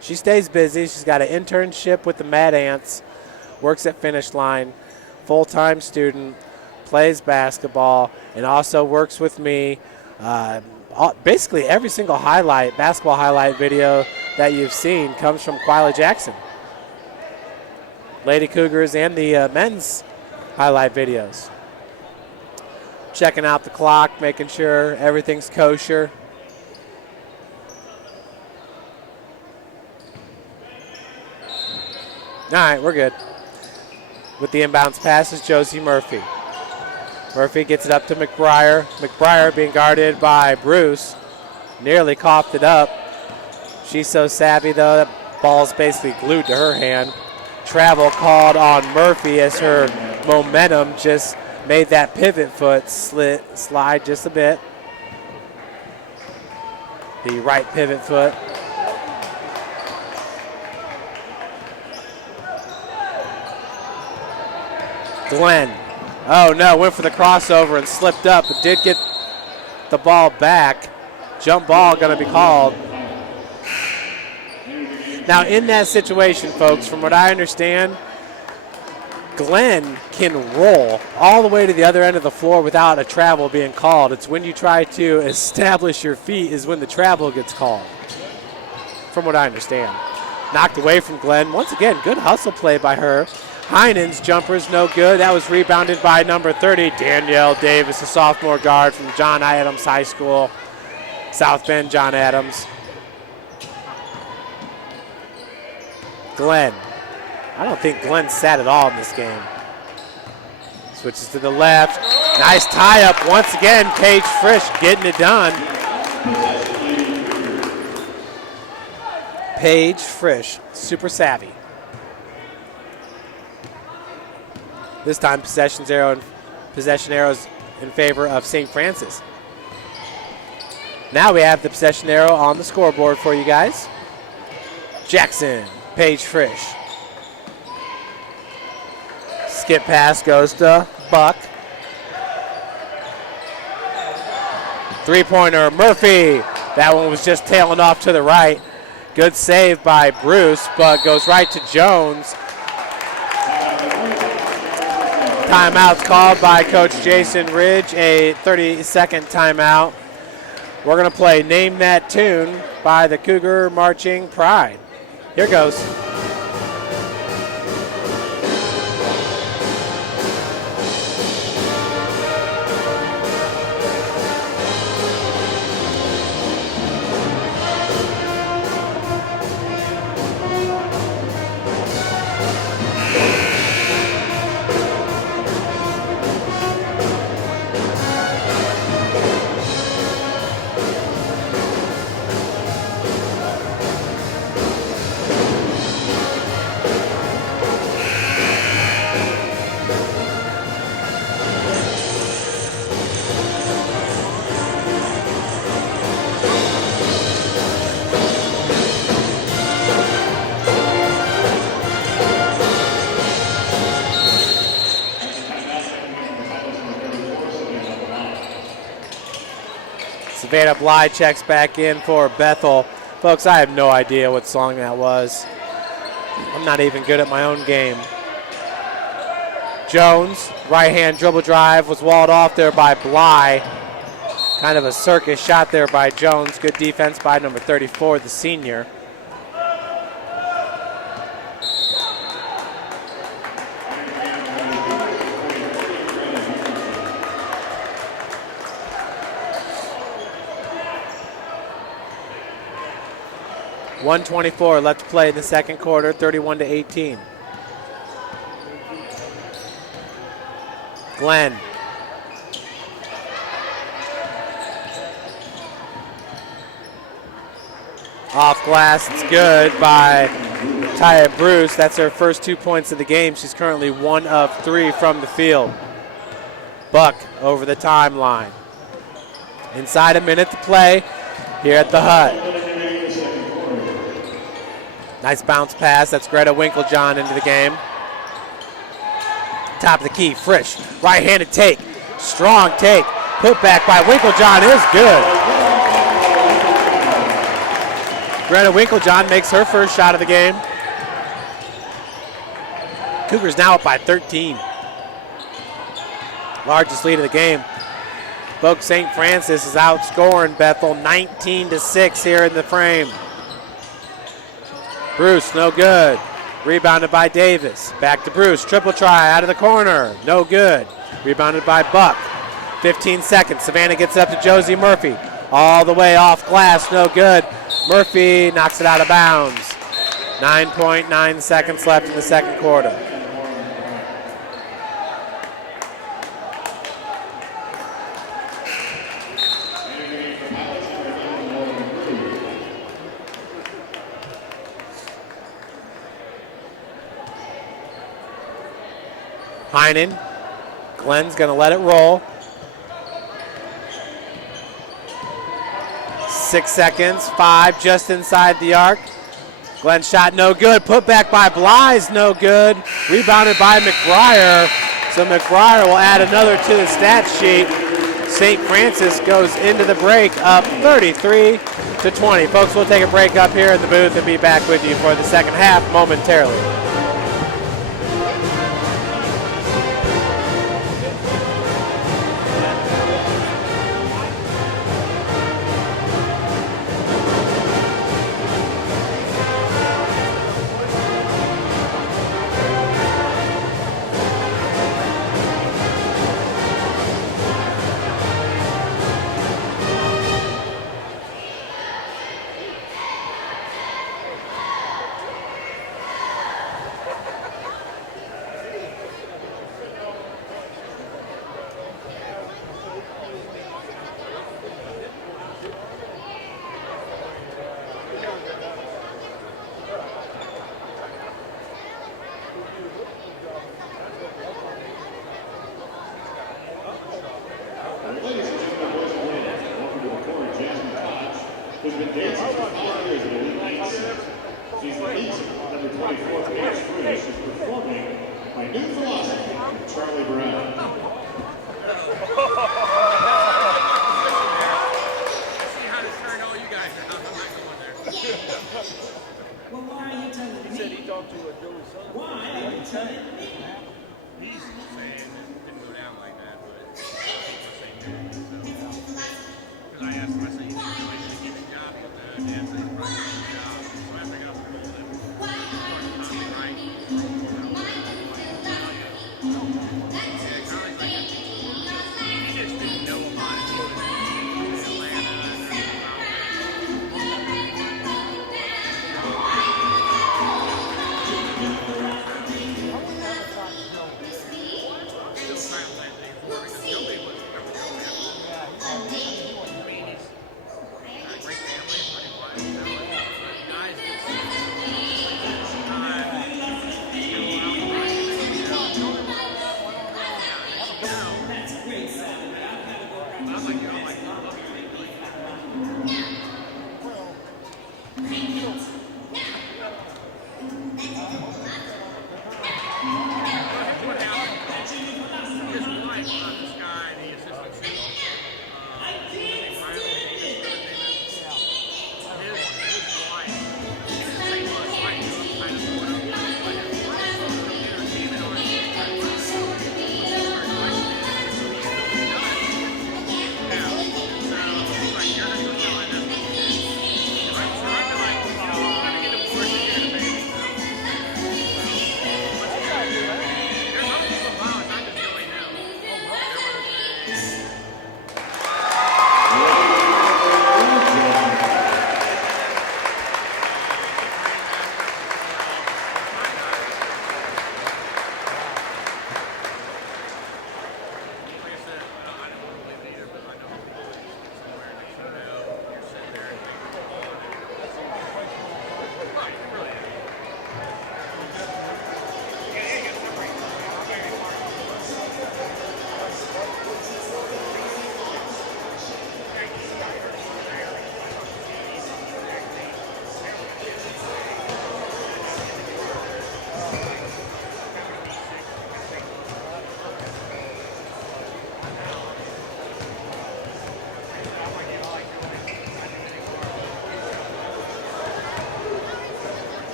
She stays busy. She's got an internship with the Mad Ants, works at Finish Line, full-time student, plays basketball, and also works with me. Basically every single basketball highlight video that you've seen comes from Quali Jackson. Lady Cougars and the men's highlight videos. Checking out the clock, making sure everything's kosher. All right, we're good. With the inbounds pass is Josie Murphy. Murphy gets it up to McBriar. McBriar being guarded by Bruce. Nearly coughed it up. She's so savvy, though, that ball's basically glued to her hand. Travel called on Murphy as her momentum just made that pivot foot slide just a bit. The right pivot foot. Glenn. Oh no, went for the crossover and slipped up, but did get the ball back. Jump ball going to be called. Now in that situation, folks, from what I understand, Glenn can roll all the way to the other end of the floor without a travel being called. It's when you try to establish your feet is when the travel gets called, from what I understand. Knocked away from Glenn. Once again, good hustle play by her. Heinen's jumper's no good. That was rebounded by number 30, Danielle Davis, a sophomore guard from John Adams High School, South Bend, John Adams. Glenn. I don't think Glenn sat at all in this game. Switches to the left. Nice tie-up once again. Paige Frisch getting it done. Paige Frisch, super savvy. This time possession arrows in favor of St. Francis. Now we have the possession arrow on the scoreboard for you guys. Jackson, Paige Frisch. Skip pass goes to Buck. Three-pointer, Murphy. That one was just tailing off to the right. Good save by Bruce, but goes right to Jones. Timeout's called by Coach Jason Ridge, a 30-second timeout. We're going to play Name That Tune by the Cougar Marching Pride. Here goes. Savannah Bly checks back in for Bethel. Folks, I have no idea what song that was. I'm not even good at my own game. Jones, right-hand dribble drive, was walled off there by Bly. Kind of a circus shot there by Jones. Good defense by number 34, the senior. .124 left to play in the second quarter, 31-18. Glenn. Off glass, it's good by Taya Bruce. That's her first 2 points of the game. She's currently 1 of 3 from the field. Buck over the timeline. Inside a minute to play here at the Hut. Nice bounce pass. That's Greta Winklejohn into the game. Top of the key, Frisch. Right-handed take. Strong take. Put back by Winklejohn is good. Greta Winklejohn makes her first shot of the game. Cougars now up by 13. Largest lead of the game. Bogue St. Francis is outscoring Bethel 19-6 here in the frame. Bruce, no good. Rebounded by Davis. Back to Bruce. Triple try out of the corner. No good. Rebounded by Buck. 15 seconds. Savannah gets up to Josie Murphy. All the way off glass. No good. Murphy knocks it out of bounds. 9.9 seconds left in the second quarter. Heinen. Glenn's going to let it roll. 6 seconds, 5 just inside the arc. Glenn shot no good. Put back by Bly's no good. Rebounded by McBriar. So McBriar will add another to the stat sheet. St. Francis goes into the break up 33-20. Folks, we'll take a break up here in the booth and be back with you for the second half momentarily.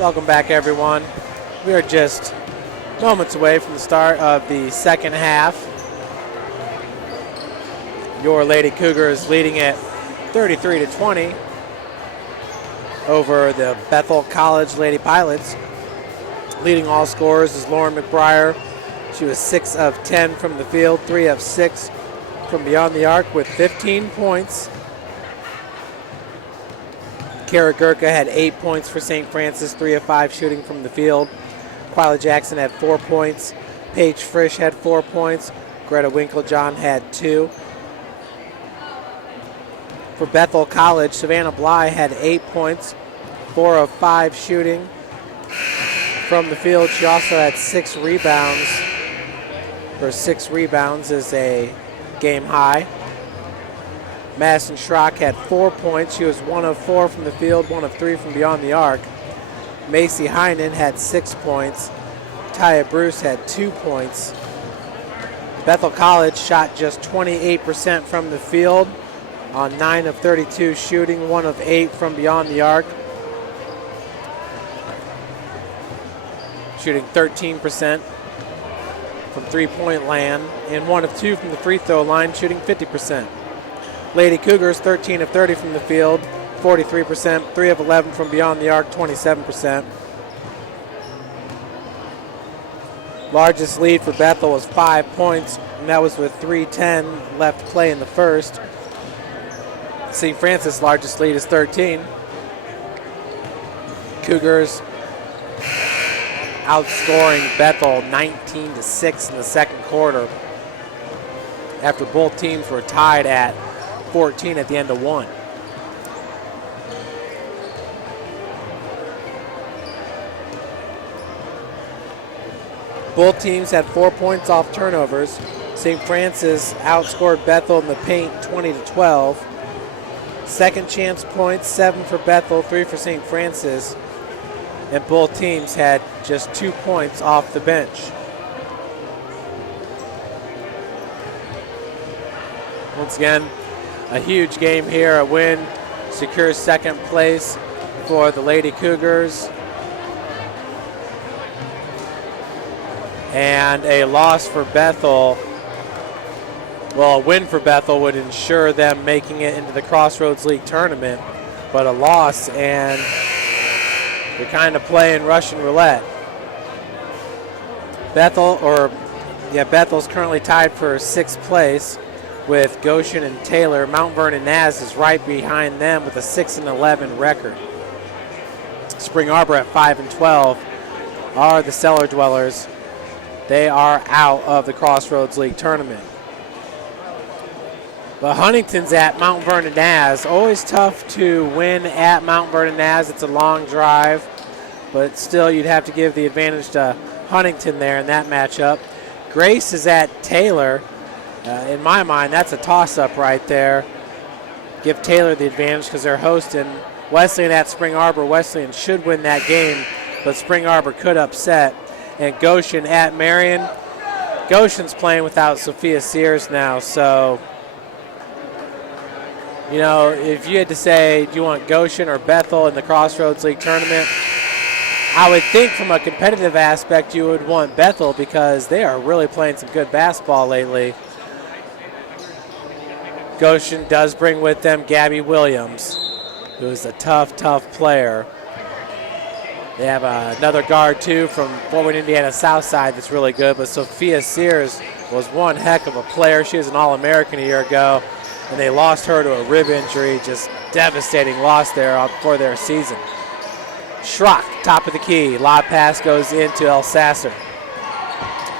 Welcome back, everyone. We are just moments away from the start of the second half. Your Lady Cougars leading at 33-20 over the Bethel College Lady Pilots. Leading all scorers is Lauren McBriar. She was 6 of 10 from the field, 3 of 6 from beyond the arc with 15 points. Kara Gurka had 8 points for St. Francis, 3 of 5 shooting from the field. Quila Jackson had 4 points. Paige Frisch had 4 points. Greta Winklejohn had 2. For Bethel College, Savannah Bly had 8 points, 4 of 5 shooting from the field. She also had 6 rebounds. Her 6 rebounds is a game high. Madison Schrock had 4 points. She was 1 of 4 from the field, 1 of 3 from beyond the arc. Macy Heinen had 6 points. Taya Bruce had 2 points. Bethel College shot just 28% from the field on 9 of 32 shooting, 1 of 8 from beyond the arc. Shooting 13% from three-point land and 1 of 2 from the free throw line, shooting 50%. Lady Cougars 13 of 30 from the field, 43%, 3 of 11 from beyond the arc, 27%. Largest lead for Bethel was 5 points, and that was with 3:10 left to play in the first. St. Francis' largest lead is 13. Cougars outscoring Bethel 19-6 in the second quarter after both teams were tied at 14 at the end of one. Both teams had 4 points off turnovers. St. Francis outscored Bethel in the paint 20-12. Second chance points, 7 for Bethel, 3 for St. Francis. And both teams had just 2 points off the bench. Once again, a huge game here. A win secures second place for the Lady Cougars. And a loss for Bethel. Well, a win for Bethel would ensure them making it into the Crossroads League tournament. But a loss, and they're kind of playing Russian roulette. Bethel's currently tied for 6th place with Goshen and Taylor. Mount Vernon Naz is right behind them with a 6-11 record. Spring Arbor at 5-12 are the cellar dwellers they are out of the Crossroads League tournament. But Huntington's at Mount Vernon Naz. Always tough to win at Mount Vernon Naz. It's a long drive, but still you'd have to give the advantage to Huntington there in that matchup. Grace is at Taylor. In my mind, that's a toss-up right there. Give Taylor the advantage because they're hosting. Wesleyan at Spring Arbor. Wesleyan should win that game, but Spring Arbor could upset. And Goshen at Marion. Goshen's playing without Sophia Sears now, so you know, if you had to say, do you want Goshen or Bethel in the Crossroads League tournament, I would think from a competitive aspect you would want Bethel because they are really playing some good basketball lately. Goshen does bring with them Gabby Williams, who is a tough, tough player. They have another guard, too, from Fort Wayne, Indiana Southside that's really good, but Sophia Sears was one heck of a player. She was an All-American a year ago, and they lost her to a rib injury. Just devastating loss there for their season. Schrock, top of the key. Lob pass goes into El Sasser.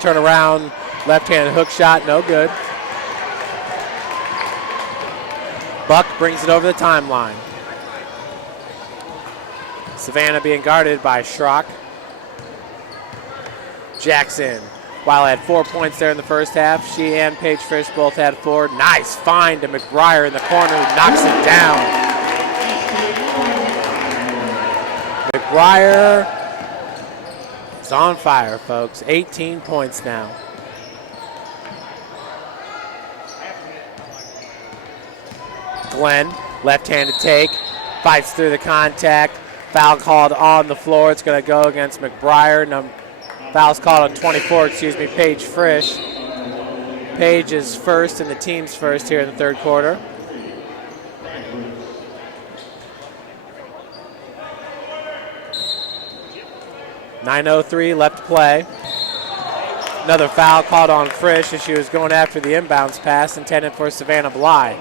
Turn around, left-handed hook shot, no good. Buck brings it over the timeline. Savannah being guarded by Schrock. Jackson, while had 4 points there in the first half, she and Paige Fish both had 4. Nice find to McBriar in the corner, who knocks it down. McBriar is on fire, folks. 18 points now. Glenn, left-handed take, fights through the contact. Foul called on the floor. It's going to go against McBriar. Foul's called on 24, Paige Frisch. Paige is first and the team's first here in the third quarter. .9:03 left to play. Another foul called on Frisch as she was going after the inbounds pass intended for Savannah Bly.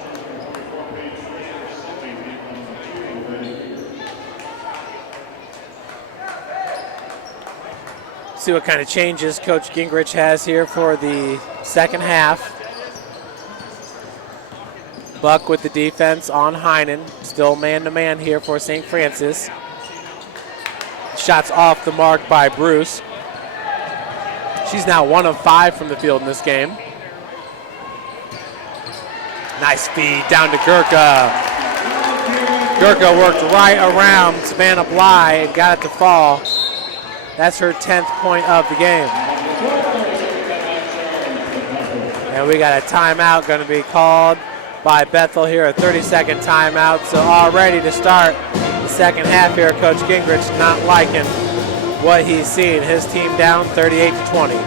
See what kind of changes Coach Gingrich has here for the second half. Buck with the defense on Heinen. Still man-to-man here for St. Francis. Shots off the mark by Bruce. She's now 1 of 5 from the field in this game. Nice feed down to Gurka. Gurka worked right around Savannah Bly and got it to fall. That's her 10th point of the game. And we got a timeout going to be called by Bethel here, a 30-second timeout. So all ready to start the second half here. Coach Gingrich not liking what he's seen. His team down 38-20.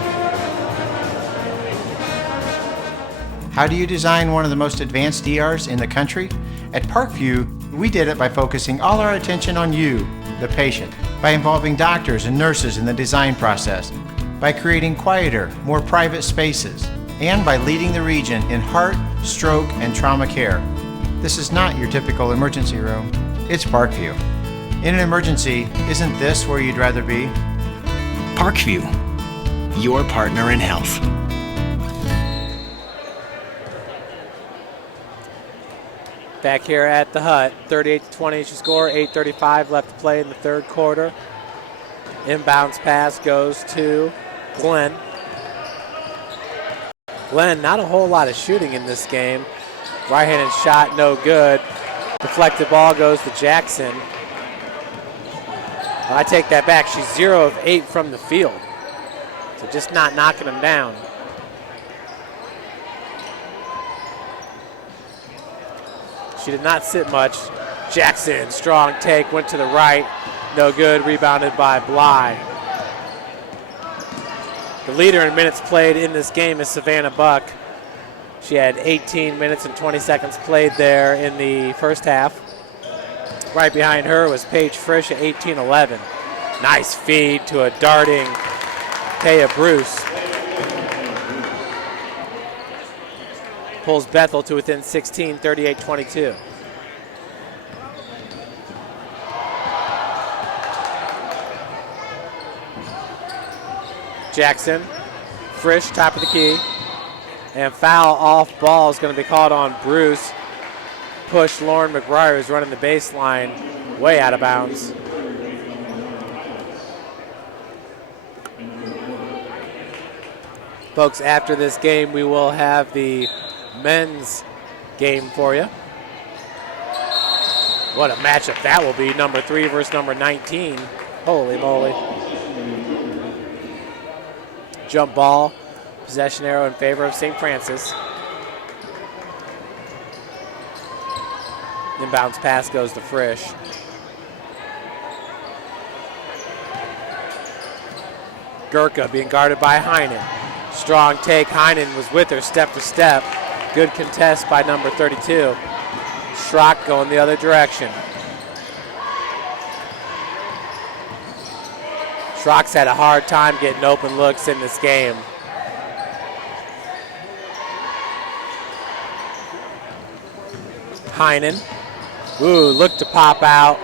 How do you design one of the most advanced DRs in the country? At Parkview, we did it by focusing all our attention on you, the patient, by involving doctors and nurses in the design process, by creating quieter, more private spaces, and by leading the region in heart, stroke, and trauma care. This is not your typical emergency room. It's Parkview. In an emergency, isn't this where you'd rather be? Parkview, your partner in health. Back here at the Hut, 38-20 is your score, 8:35 left to play in the third quarter. Inbounds pass goes to Glenn. Glenn, not a whole lot of shooting in this game. Right-handed shot, no good. Deflected ball goes to Jackson. I take that back. She's 0 of 8 from the field. So just not knocking them down. She did not sit much. Jackson, strong take, went to the right. No good, rebounded by Bly. The leader in minutes played in this game is Savannah Buck. She had 18 minutes and 20 seconds played there in the first half. Right behind her was Paige Frisch at 18-11. Nice feed to a darting Taya Bruce. Pulls Bethel to within 16, 38-22. Jackson Frisch, top of the key. And foul off ball is going to be called on Bruce. Push Lauren McBriar, who's running the baseline, way out of bounds. Folks, after this game, we will have the men's game for you. What a matchup that will be, number 3 versus number 19. Holy moly. Jump ball, possession arrow in favor of St. Francis. Inbounds pass goes to Frisch. Gurka being guarded by Heinen. Strong take, Heinen was with her step to step. Good contest by number 32. Schrock going the other direction. Schrock's had a hard time getting open looks in this game. Heinen. Ooh, looked to pop out.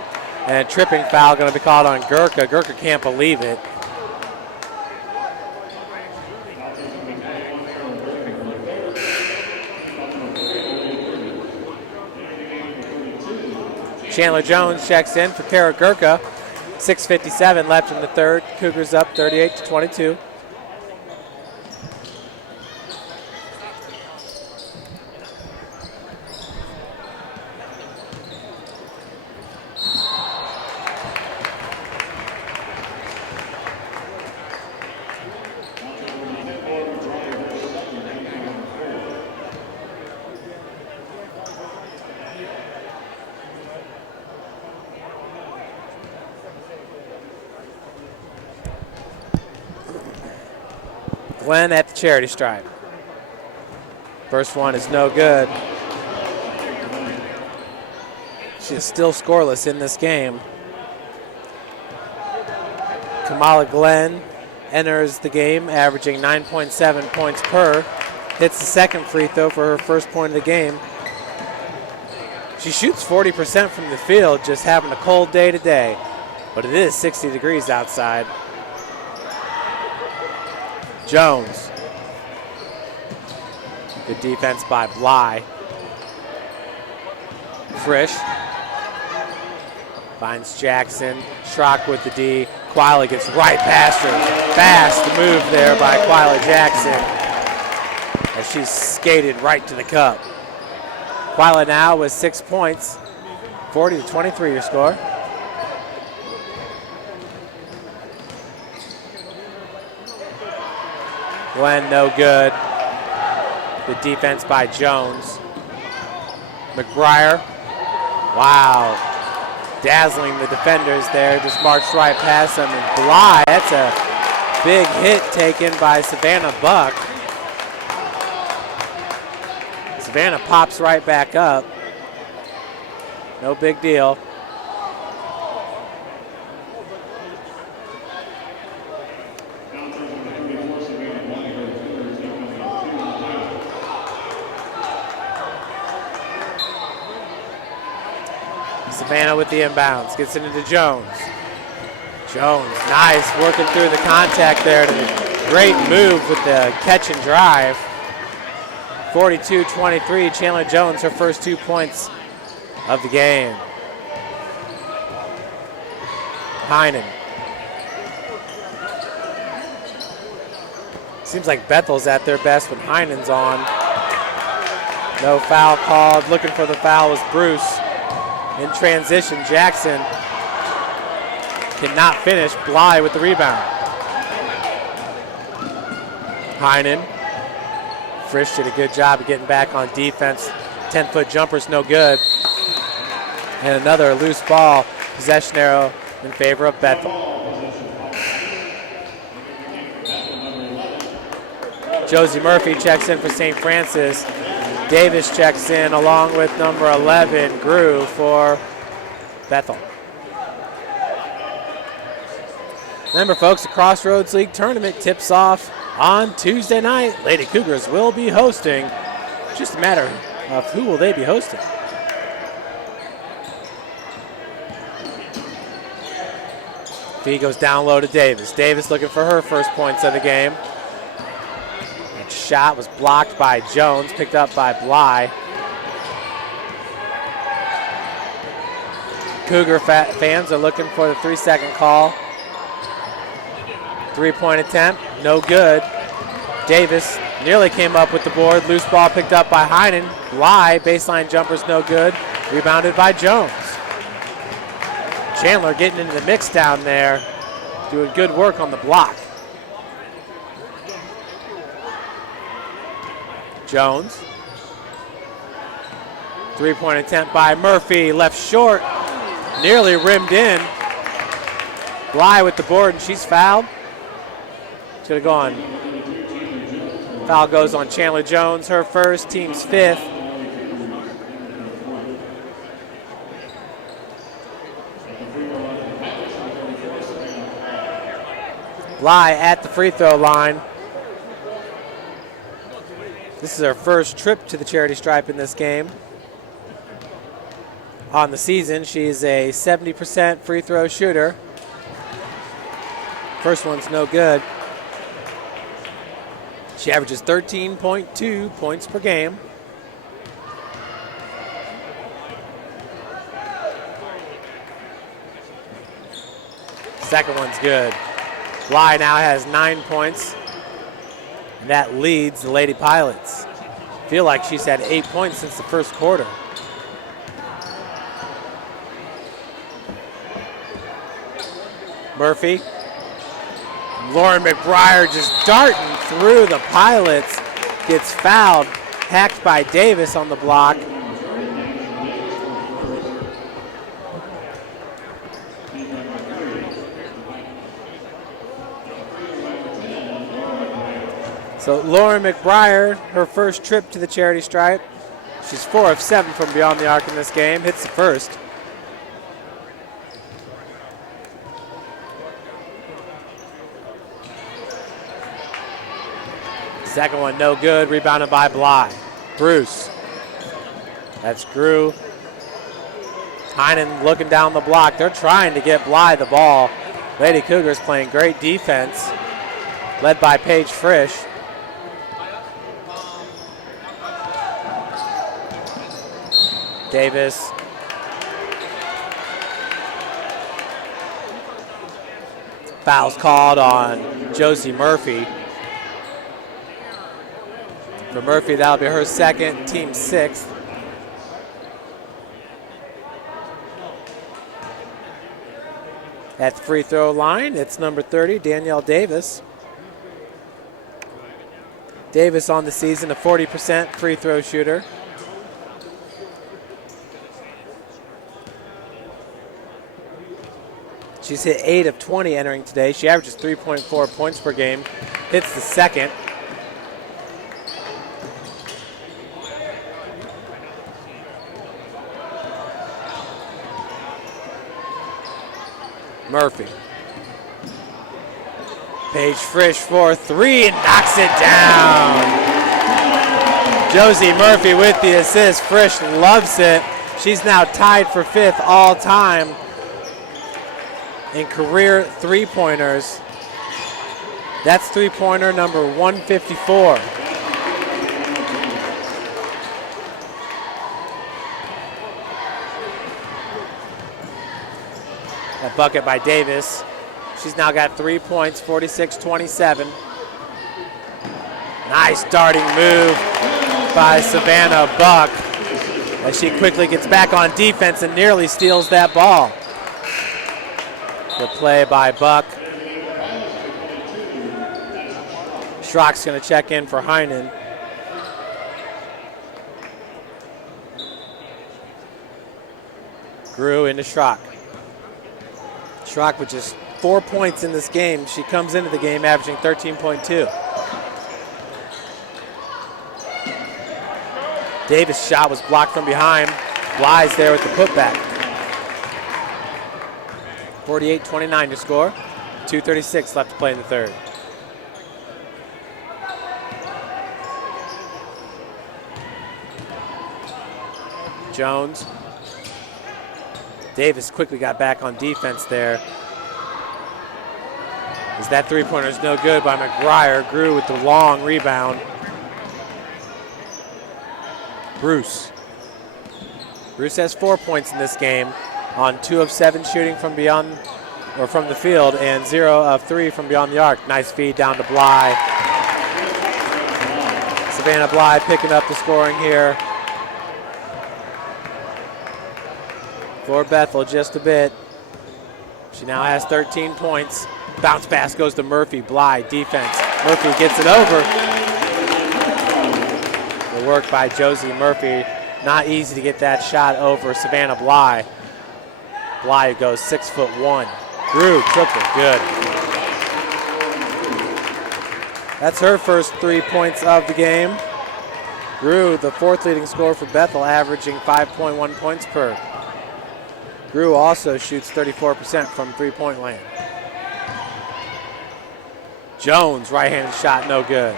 And a tripping foul going to be called on Gurka. Gurka can't believe it. Chandler Jones checks in for Kara Gurka. 6:57 left in the third. Cougars up 38-22. Glenn at the charity stripe. First one is no good. She is still scoreless in this game. Kamala Glenn enters the game averaging 9.7 points per. Hits the second free throw for her first point of the game. She shoots 40% from the field, just having a cold day today. But it is 60 degrees outside. Jones. Good defense by Bly. Frisch. Finds Jackson. Schrock with the D. Quiley gets right past her. Fast move there by Quiley Jackson as she's skated right to the cup. Quiley now with 6 points. 40-23 your score. Glenn no good. Good defense by Jones. McBriar. Wow. Dazzling the defenders there. Just marched right past them. And Bly, that's a big hit taken by Savannah Buck. Savannah pops right back up. No big deal. Savannah with the inbounds, gets it into Jones. Jones, nice, working through the contact there. Great move with the catch and drive. 42-23, Chandler Jones, her first 2 points of the game. Heinen. Seems like Bethel's at their best when Heinen's on. No foul called. Looking for the foul was Bruce. In transition, Jackson cannot finish. Bly with the rebound. Heinen. Frisch did a good job of getting back on defense. 10-foot jumper's no good. And another loose ball. Possession arrow in favor of Bethel. Josie Murphy checks in for St. Francis. Davis checks in along with number 11, Grew, for Bethel. Remember, folks, the Crossroads League tournament tips off on Tuesday night. Lady Cougars will be hosting. Just a matter of who will they be hosting. Fee goes down low to Davis. Davis looking for her first points of the game. shot was blocked by Jones, picked up by Bly. Cougar fans are looking for the 3-second call. 3-point attempt, no good. Davis nearly came up with the board. Loose ball picked up by Heinen. Bly, baseline jumper's no good. Rebounded by Jones. Chandler getting into the mix down there, doing good work on the block. Jones. 3-point attempt by Murphy, left short, nearly rimmed in. Bly with the board, and she's fouled. Should have gone. Foul goes on Chandler Jones, her first, team's 5th. Bly at the free throw line. This is her first trip to the charity stripe in this game. On the season, she's a 70% free throw shooter. First one's no good. She averages 13.2 points per game. Second one's good. Bly now has 9 points. And that leads the Lady Pilots. Feel like she's had 8 points since the first quarter. Murphy. Lauren McBriar just darting through the Pilots. Gets fouled. Hacked by Davis on the block. So Lauren McBriar, her first trip to the charity stripe. She's 4 of 7 from beyond the arc in this game. Hits the first. Second one no good, rebounded by Bly. Bruce. That's Grew. Heinen looking down the block. They're trying to get Bly the ball. Lady Cougars playing great defense, led by Paige Frisch. Davis. Foul's called on Josie Murphy. For Murphy, that'll be her second, team 6th. At the free throw line, it's number 30, Danielle Davis. Davis on the season, a 40% free throw shooter. She's hit 8 of 20 entering today. She averages 3.4 points per game. Hits the second. Murphy. Paige Frisch for 3 and knocks it down. Josie Murphy with the assist. Frisch loves it. She's now tied for 5th all time in career three-pointers. That's three-pointer number 154. A bucket by Davis. She's now got 3 points, 46-27. Nice darting move by Savannah Buck as she quickly gets back on defense and nearly steals that ball. Good play by Buck. Schrock's going to check in for Heinen. Grew into Schrock. Schrock with just 4 points in this game. She comes into the game averaging 13.2. Davis' shot was blocked from behind. Bly's there with the putback. 48-29 to score. 2:36 left to play in the third. Jones. Davis quickly got back on defense there. As that three-pointer is no good by McBriar. Grew with the long rebound. Bruce. Bruce has 4 points in this game on 2 of 7 shooting from beyond or from the field and 0 of 3 from beyond the arc. Nice feed down to Bly. Savannah Bly picking up the scoring here for Bethel just a bit. She now has 13 points. Bounce pass goes to Murphy. Bly defense. Murphy gets it over. The work by Josie Murphy. Not easy to get that shot over Savannah Bly. Bly goes 6'1". Grew triple, good. That's her first 3 points of the game. Grew, the 4th leading scorer for Bethel, averaging 5.1 points per. Grew also shoots 34% from three-point land. Jones, right-handed shot, no good.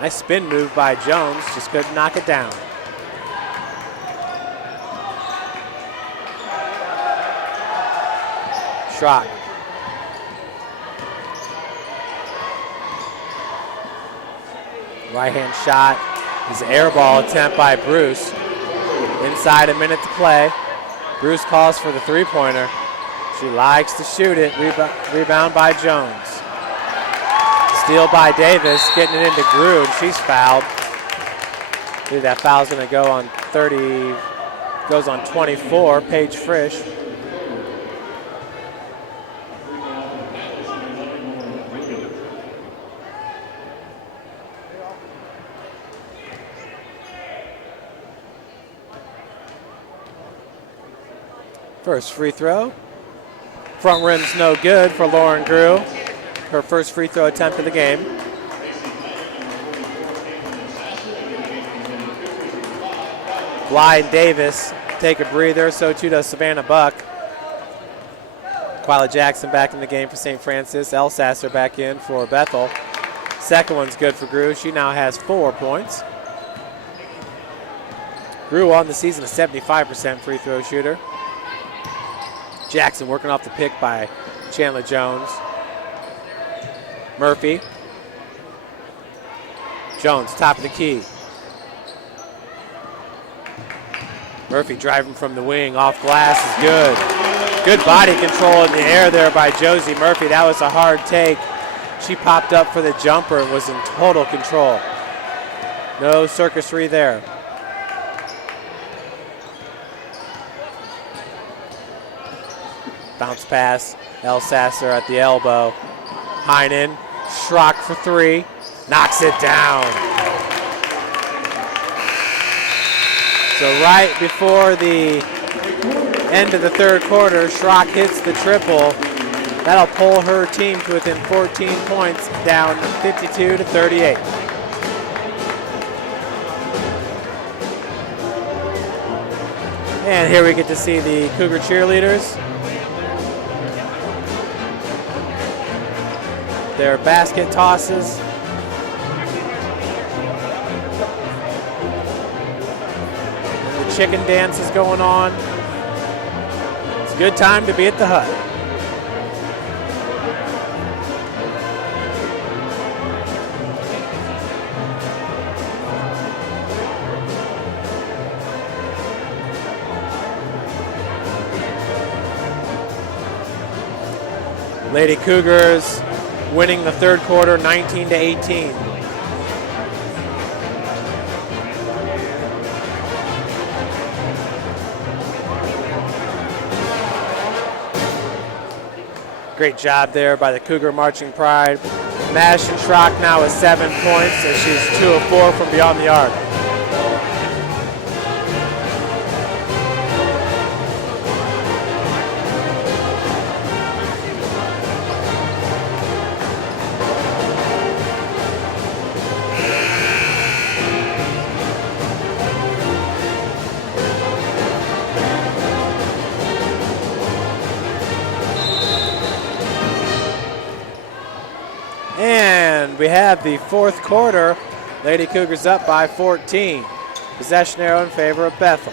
Nice spin move by Jones, just couldn't knock it down. Schrock. Right-hand shot is an air ball attempt by Bruce. Inside a minute to play. Bruce calls for the three-pointer. She likes to shoot it. Rebound by Jones. Steal by Davis, getting it into Grew, and she's fouled. I believe that foul's going to go on 30, goes on 24, Paige Frisch. First free throw. Front rim's no good for Lauren Grew. Her first free throw attempt of the game. Bly and Davis take a breather, so too does Savannah Buck. Quila Jackson back in the game for St. Francis. Elsasser back in for Bethel. Second one's good for Grew. She now has 4 points. Grew on the season a 75% free throw shooter. Jackson working off the pick by Chandler Jones. Murphy. Jones, top of the key. Murphy driving from the wing, off glass is good. Good body control in the air there by Josie Murphy. That was a hard take. She popped up for the jumper and was in total control. No circusry there. Bounce pass, Elsasser at the elbow. Heinen, Schrock for 3, knocks it down. So right before the end of the third quarter, Schrock hits the triple. That'll pull her team to within 14 points, down 52-38. And here we get to see the Cougar cheerleaders. Their basket tosses. And the chicken dance is going on. It's a good time to be at the hut. Lady Cougars winning the third quarter 19-18. Great job there by the Cougar Marching Pride. Madison Schrock now with 7 points as she's 2 of 4 from beyond the arc. We have the fourth quarter. Lady Cougars up by 14. Possession arrow in favor of Bethel.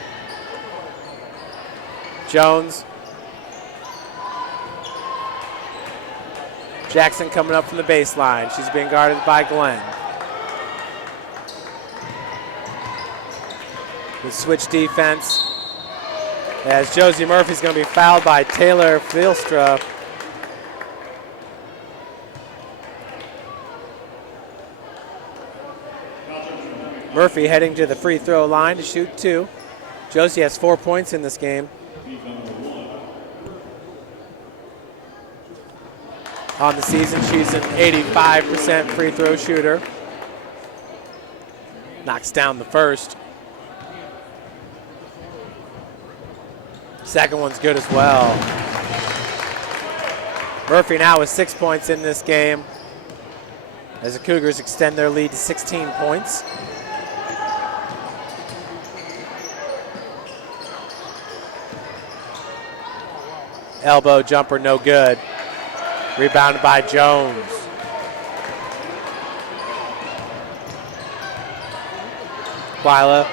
Jones. Jackson coming up from the baseline. She's being guarded by Glenn. The switch defense as Josie Murphy's going to be fouled by Taylor Filstra. Murphy heading to the free throw line to shoot 2. Josie has 4 points in this game. On the season, she's an 85% free throw shooter. Knocks down the first. Second one's good as well. Murphy now with 6 points in this game as the Cougars extend their lead to 16 points. Elbow jumper, no good. Rebounded by Jones. Quila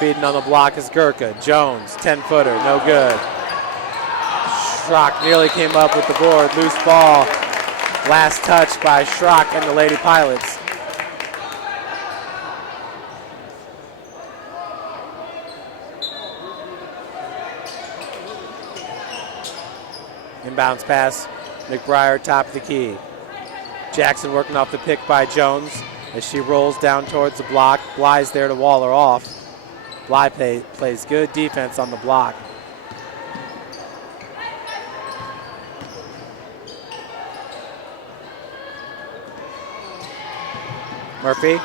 feeding on the block is Gurka. Jones, 10-footer, no good. Schrock nearly came up with the board. Loose ball. Last touch by Schrock and the Lady Pilots. Inbounds pass, McBriar top of the key. Jackson working off the pick by Jones as she rolls down towards the block. Bly's there to wall her off. Bly plays good defense on the block. Murphy.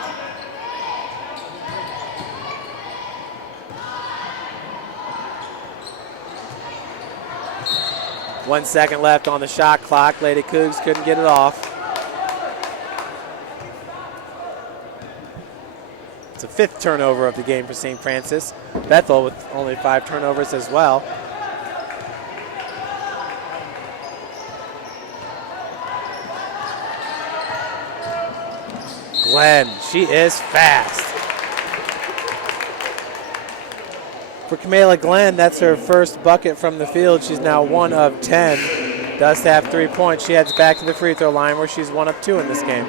One second left on the shot clock. Lady Cougs couldn't get it off. It's a 5th turnover of the game for St. Francis. Bethel with only 5 turnovers as well. Glenn, she is fast. For Kamala Glenn, that's her first bucket from the field. She's now 1 of 10. Does have 3 points. She heads back to the free throw line where she's 1 of 2 in this game.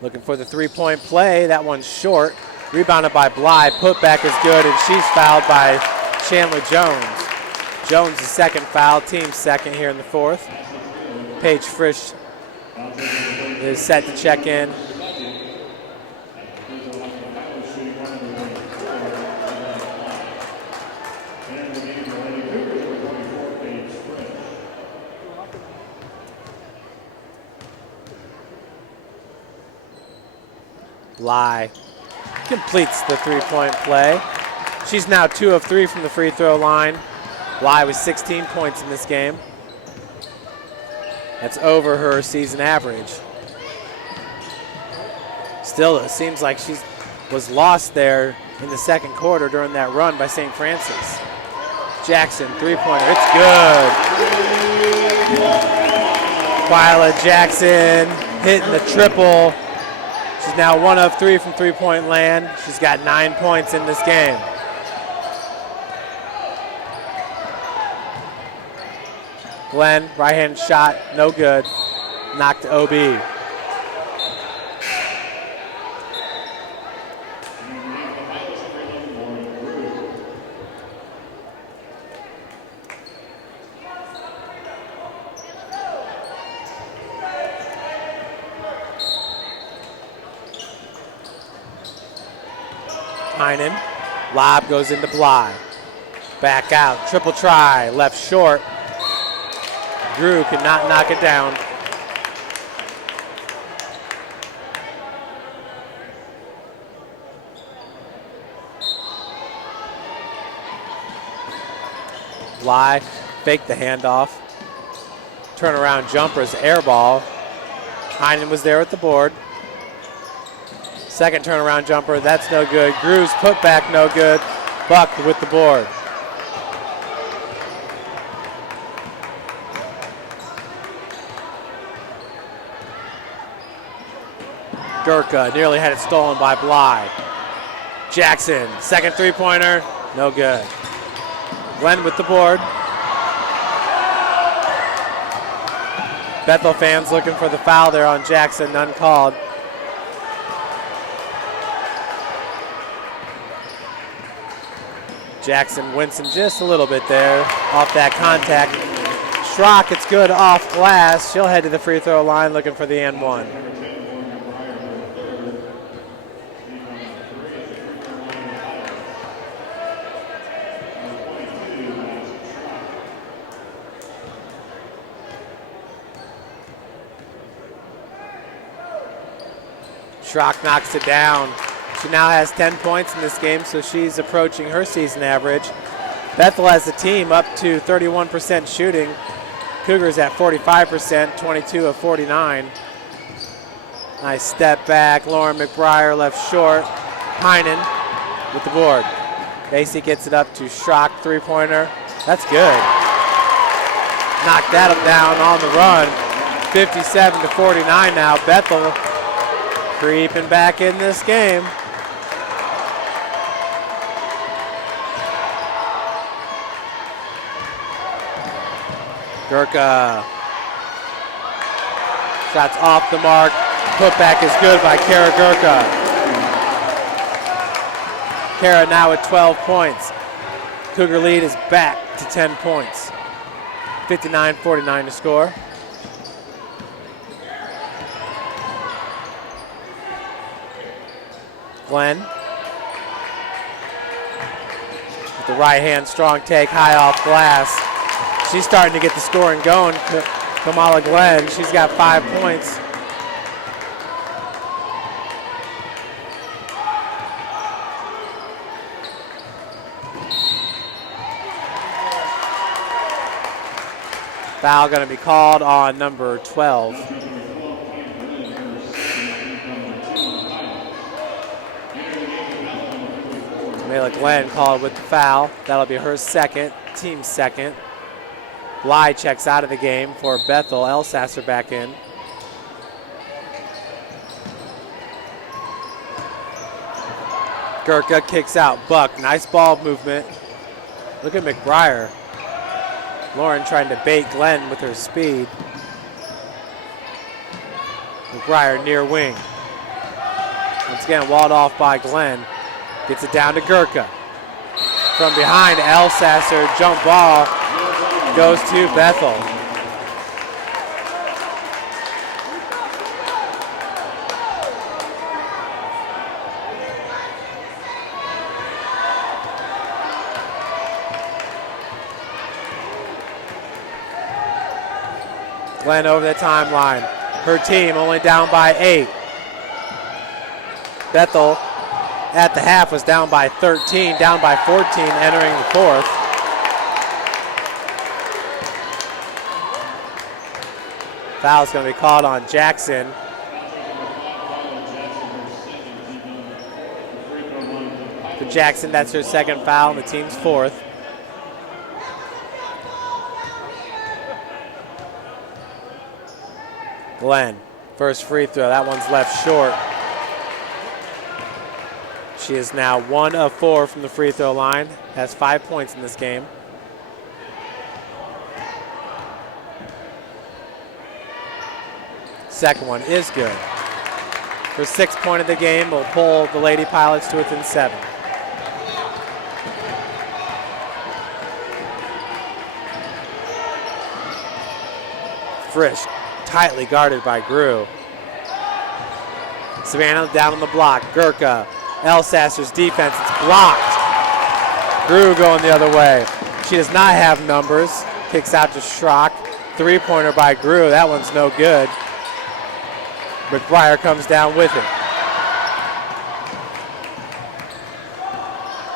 Looking for the 3-point play. That one's short. Rebounded by Bly. Putback is good, and she's fouled by Chandler Jones. Jones' second foul, team's second here in the 4th. Paige Frisch is set to check in. Bly completes the 3-point play. She's now 2 of 3 from the free throw line. Bly with 16 points in this game. That's over her season average. Still, it seems like she was lost there in the second quarter during that run by St. Francis. Jackson, 3-pointer, it's good. Quila Jackson hitting the triple. She's now 1 of 3 from 3-point land. She's got 9 points in this game. Glenn, right-hand shot, no good. Knocked OB. Heinen, lob goes into Bly. Back out, triple try, left short. Drew could not knock it down. Bly faked the handoff. Turnaround jumper's air ball. Heinen was there at the board. Second turnaround jumper, that's no good. Grew's putback, no good. Buck with the board. Gurka nearly had it stolen by Bly. Jackson, second three-pointer, no good. Glenn with the board. Bethel fans looking for the foul there on Jackson, none called. Jackson wincing just a little bit there off that contact. Schrock, it's good off glass. She'll head to the free throw line looking for the and one. Schrock knocks it down. She now has 10 points in this game, so she's approaching her season average. Bethel as a team up to 31% shooting. Cougars at 45%, 22 of 49. Nice step back. Lauren McBriar left short. Heinen with the board. Basie gets it up to Schrock, three-pointer. That's good. Knocked that down on the run. 57 to 49 now. Bethel creeping back in this game. Gurka. Shots off the mark. Putback is good by Kara Gurka. Kara now at 12 points. Cougar lead is back to 10 points. 59-49 to score. Glenn. With the right hand, strong take, high off glass. She's starting to get the scoring going. Kamala Glenn, she's got 5 points. Foul going to be called on number 12. Kamala Glenn called with the foul. That'll be her second, team second. Bly checks out of the game for Bethel. Elsasser back in. Gurka kicks out. Buck, nice ball movement. Look at McBriar. Lauren trying to bait Glenn with her speed. McBriar near wing. Once again, walled off by Glenn. Gets it down to Gurka. From behind, Elsasser, jump ball. Goes to Bethel. Glenn over the timeline. Her team only down by 8. Bethel at the half was down by 13, down by 14 entering the fourth. Foul's going to be called on Jackson. For Jackson, that's her second foul, and the team's fourth. Glenn, first free throw. That one's left short. She is now 1 of 4 from the free throw line. Has 5 points in this game. Second one is good. Her 6th point of the game will pull the Lady Pilots to within 7. Frisch, tightly guarded by Grew. Savannah down on the block. Gurka, Elsasser's defense, it's blocked. Grew going the other way. She does not have numbers. Kicks out to Schrock. 3-pointer by Grew. That one's no good. McBriar comes down with it.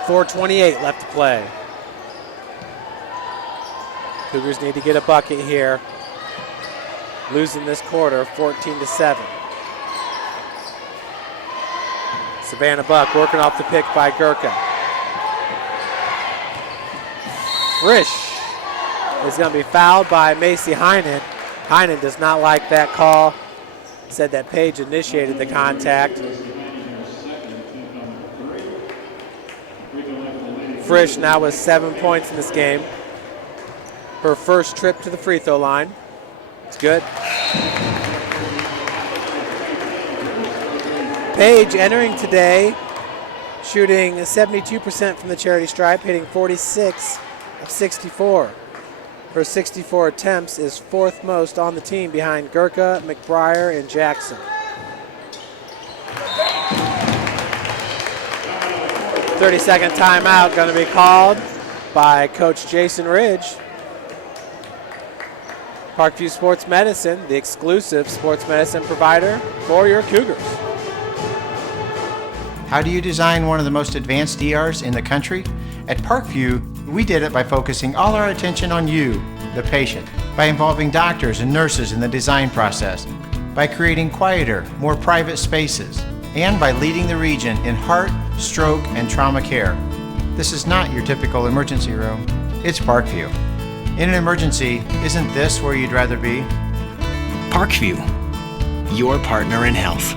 4:28 left to play. Cougars need to get a bucket here. Losing this quarter, 14-7. Savannah Buck working off the pick by Gurka. Frisch is going to be fouled by Macy Heinen. Heinen does not like that call. Said that Page initiated the contact. Frisch now with 7 points in this game. Her first trip to the free throw line. It's good. Page entering today, shooting 72% from the charity stripe, hitting 46 of 64. Her 64 attempts is fourth most on the team behind Gurka, McBriar, and Jackson. 30-second timeout going to be called by Coach Jason Ridge. Parkview Sports Medicine, the exclusive sports medicine provider for your Cougars. How do you design one of the most advanced DRs in the country? At Parkview, we did it by focusing all our attention on you, the patient, by involving doctors and nurses in the design process, by creating quieter, more private spaces, and by leading the region in heart, stroke, and trauma care. This is not your typical emergency room. It's Parkview. In an emergency, isn't this where you'd rather be? Parkview, your partner in health.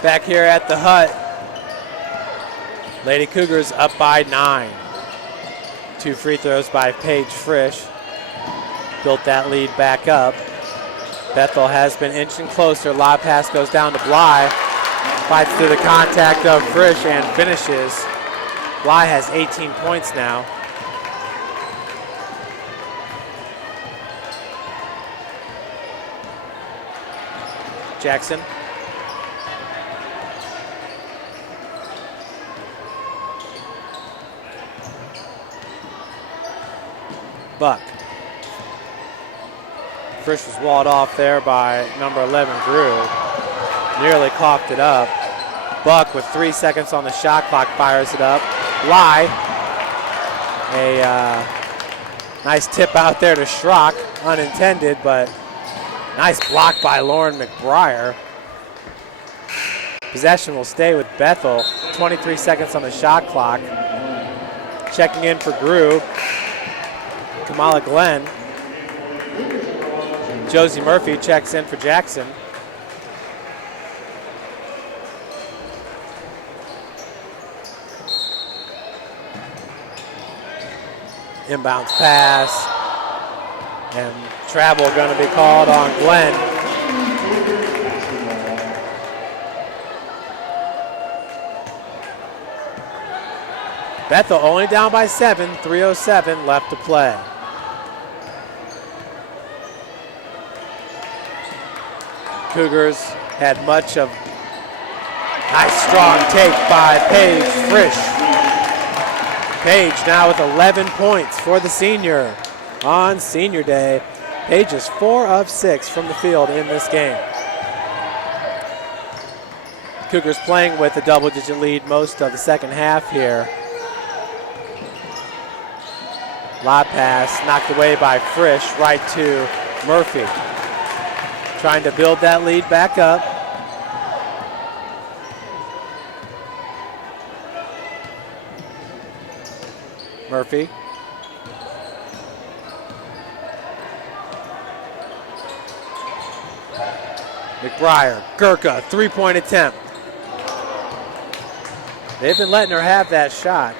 Back here at the Hut, Lady Cougars up by 9. 2 free throws by Paige Frisch built that lead back up. Bethel has been inching closer. Lob pass goes down to Bly. Fights through the contact of Frisch and finishes. Bly has 18 points now. Jackson. Buck. Frisch was walled off there by number 11, Grew. Nearly coughed it up. Buck with 3 seconds on the shot clock fires it up. Bly. A nice tip out there to Schrock. Unintended, but nice block by Lauren McBriar. Possession will stay with Bethel. 23 seconds on the shot clock. Checking in for Grew. Kamala Glenn. Josie Murphy checks in for Jackson. Inbounds pass. And travel going to be called on Glenn. Bethel only down by 7, 3:07 left to play. Cougars had much of nice strong take by Paige Frisch. Paige now with 11 points for the senior on senior day. Paige is 4 of 6 from the field in this game. Cougars playing with a double-digit lead most of the second half here. Lob pass knocked away by Frisch right to Murphy. Trying to build that lead back up. Murphy. McBriar, Gurka, 3-point attempt. They've been letting her have that shot.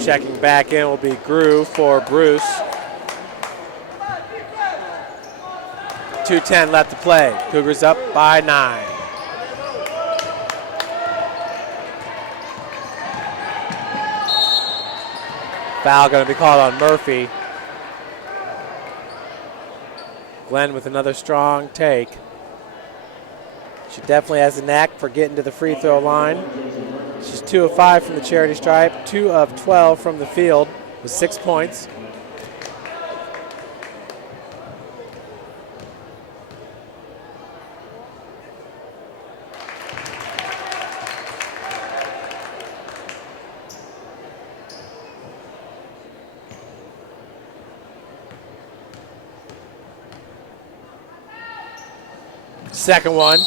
Checking back in will be Grew for Bruce. 2:10 left to play. Cougars up by 9. Foul going to be called on Murphy. Glenn with another strong take. She definitely has a knack for getting to the free throw line. She's 2 of 5 from the charity stripe, 2 of 12 from the field with 6 points. Second one.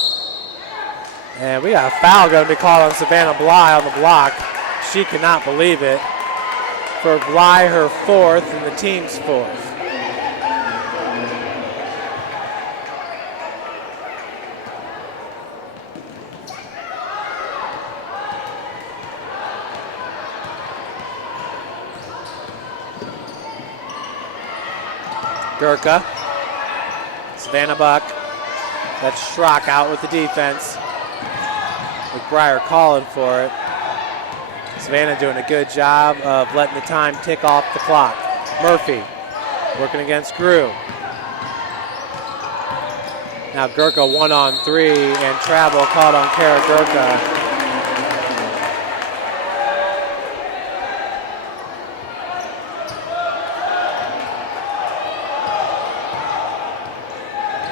And we got a foul going to be called on Savannah Bly on the block. She cannot believe it. For Bly, her fourth and the team's fourth. Gurka. Savannah Buck. That's Schrock out with the defense. McBriar calling for it. Savannah doing a good job of letting the time tick off the clock. Murphy working against Grew. Now Gurka 1-on-3 and travel caught on Kara Gurka.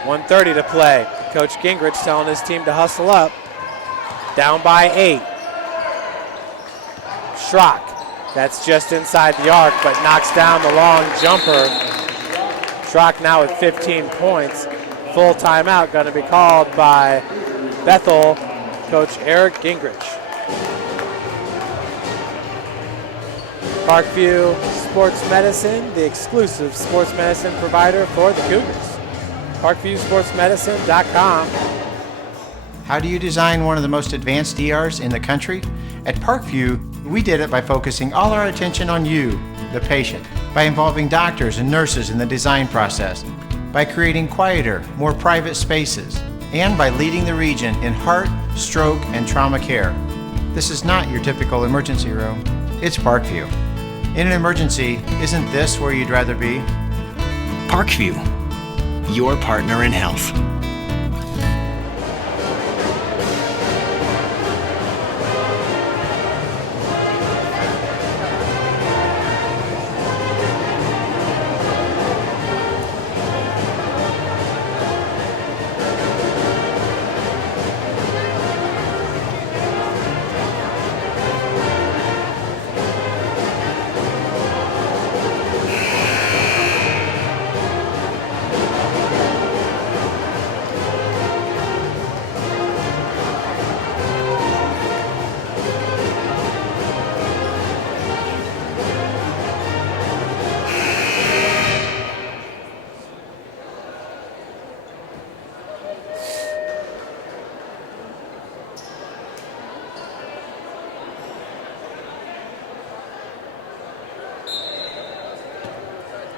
.130 to play. Coach Gingrich telling his team to hustle up. Down by 8. Schrock, that's just inside the arc, but knocks down the long jumper. Schrock now with 15 points. Full timeout going to be called by Bethel coach Eric Gingrich. Parkview Sports Medicine, the exclusive sports medicine provider for the Cougars. ParkviewSportsMedicine.com. How do you design one of the most advanced ERs in the country? At Parkview, we did it by focusing all our attention on you, the patient, by involving doctors and nurses in the design process, by creating quieter, more private spaces, and by leading the region in heart, stroke, and trauma care. This is not your typical emergency room. It's Parkview. In an emergency, isn't this where you'd rather be? Parkview, your partner in health.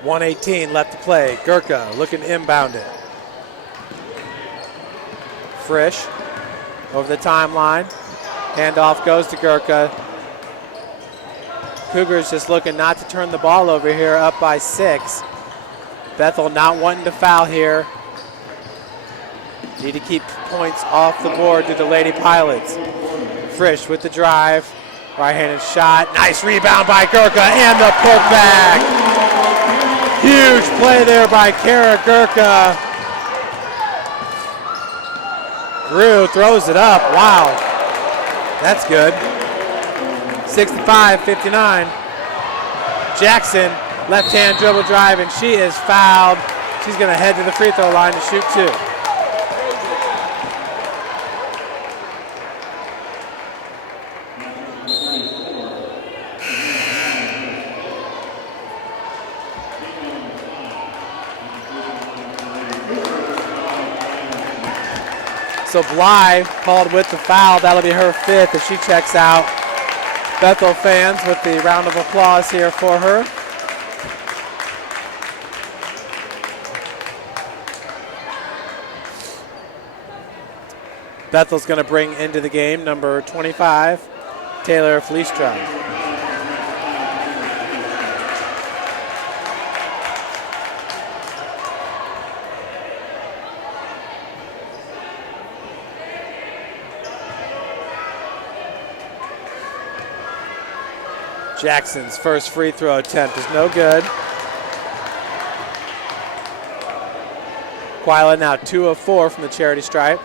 .118 left to play. Gurka looking to inbound it. Frisch over the timeline. Handoff goes to Gurka. Cougars just looking not to turn the ball over here, up by 6. Bethel not wanting to foul here. Need to keep points off the board to the Lady Pilots. Frisch with the drive. Right-handed shot. Nice rebound by Gurka and the putback. Huge play there by Kara Gurka. Grew throws it up. Wow. That's good. 65-59. Jackson, left-hand dribble drive, and she is fouled. She's going to head to the free throw line to shoot 2. So Bly called with the foul. That'll be her 5th if she checks out. Bethel fans with the round of applause here for her. Bethel's going to bring into the game number 25, Taylor Fleistra. Jackson's first free throw attempt is no good. Quila now 2 of 4 from the charity stripe.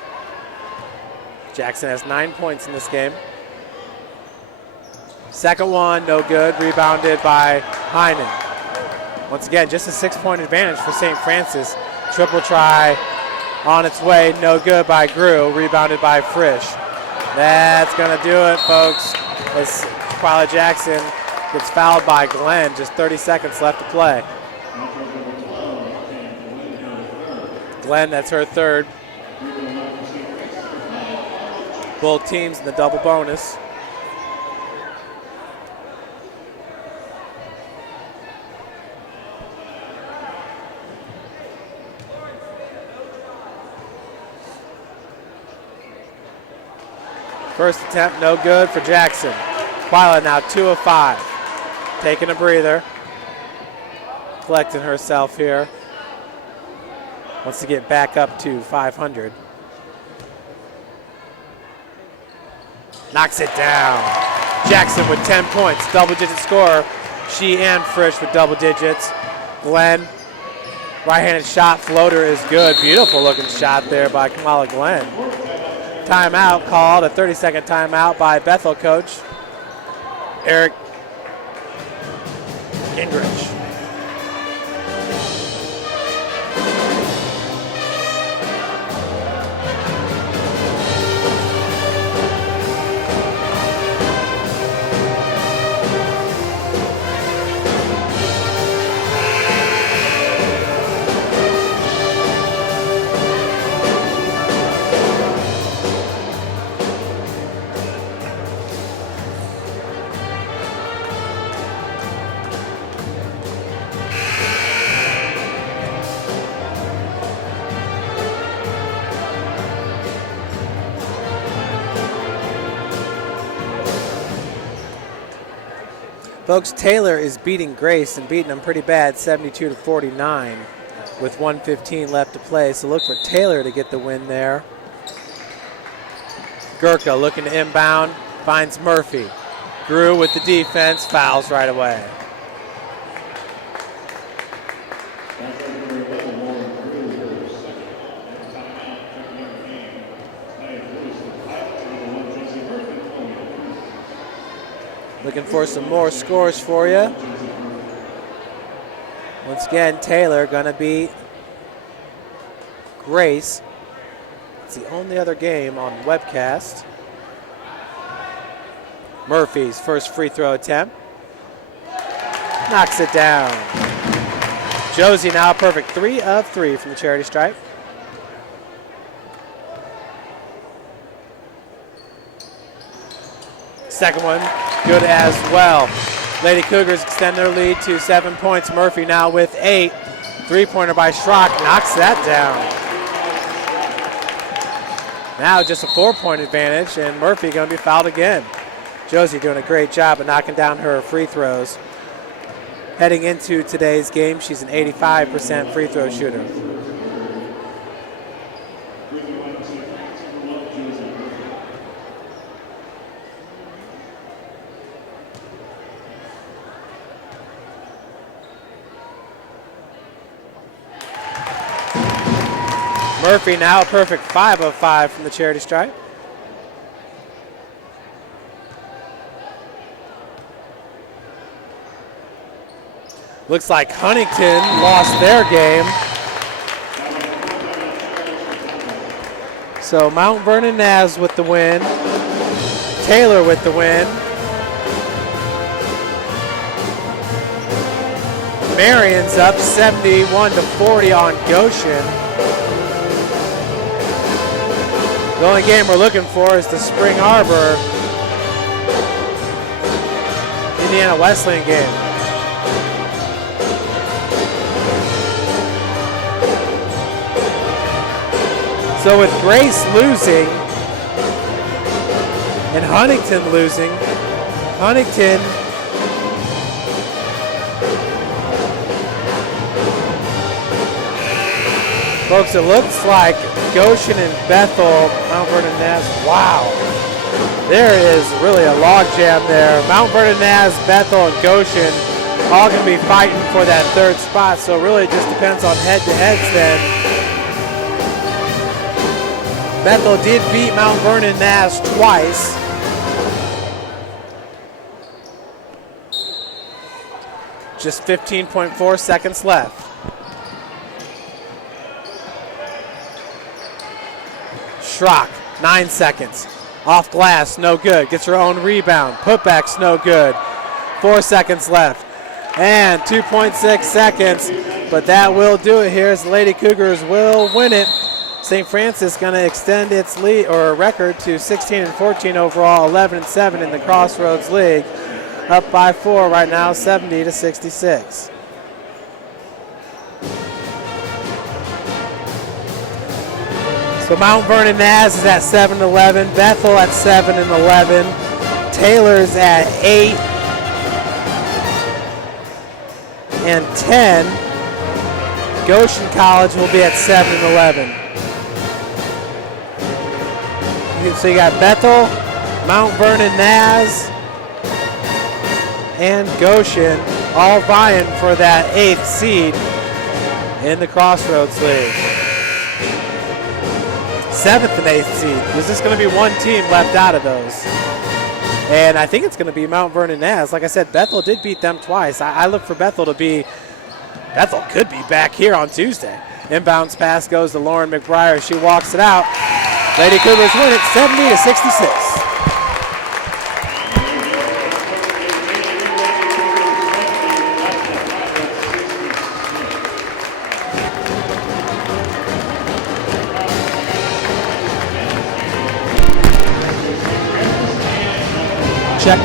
Jackson has 9 points in this game. Second one, no good. Rebounded by Heinen. Once again, just a 6-point advantage for St. Francis. Triple try On its way, no good by Grew, rebounded by Frisch. That's gonna do it, folks, as Twyla Jackson gets fouled by Glenn. Just 30 seconds left to play. Glenn, that's her third. Both teams in the double bonus. First attempt, no good for Jackson. Twyla now 2 of 5. Taking a breather. Collecting herself here. Wants to get back up to 500. Knocks it down. Jackson with 10 points, double-digit scorer. She and Frisch with double digits. Glenn, right-handed shot, floater is good. Beautiful looking shot there by Kamala Glenn. Timeout called, a 30-second timeout by Bethel coach Eric Gingrich. Folks, Taylor is beating Grace and beating them pretty bad, 72-49, with 1:15 left to play. So look for Taylor to get the win there. Gurka looking to inbound, finds Murphy. Grew with the defense, fouls right away. Looking for some more scores for you. Once again, Taylor gonna beat Grace. It's the only other game on webcast. Murphy's first free throw attempt. Knocks it down. Josie now a perfect 3 of 3 from the charity stripe. Second one, good as well. Lady Cougars extend their lead to 7 points. Murphy now with 8. Three-pointer by Schrock knocks that down. Now just a 4-point advantage, and Murphy going to be fouled again. Josie doing a great job of knocking down her free throws. Heading into today's game, she's an 85% free throw shooter. Murphy now a perfect 5 of 5 from the charity stripe. Looks like Huntington lost their game. So Mount Vernon Naz with the win. Taylor with the win. Marion's up 71-40 on Goshen. The only game we're looking for is the Spring Arbor Indiana Wesleyan game. So with Grace losing and Huntington losing, Huntington folks, it looks like Goshen and Bethel, Mount Vernon Naz, wow. There is really a logjam there. Mount Vernon Naz, Bethel, and Goshen all going to be fighting for that third spot, so really it just depends on head-to-heads then. Bethel did beat Mount Vernon Naz twice. Just 15.4 seconds left. Schrock, 9 seconds. Off glass, no good. Gets her own rebound. Putback's no good. 4 seconds left. And 2.6 seconds, but that will do it here as the Lady Cougars will win it. St. Francis going to extend its lead or record to 16-14 overall, 11-7 in the Crossroads League. Up by 4 right now, 70-66. So Mount Vernon Naz is at 7-11, Bethel at 7-11, Taylor's at 8 and 10. Goshen College will be at 7-11. So you got Bethel, Mount Vernon Naz, and Goshen all vying for that 8th seed in the Crossroads League. 7th and 8th seed. There's just going to be one team left out of those. And I think it's going to be Mount Vernon Naz. Like I said, Bethel did beat them twice. I look for Bethel could be back here on Tuesday. Inbounds pass goes to Lauren McBriar. She walks it out. Lady Cougars win it 70-66. Check.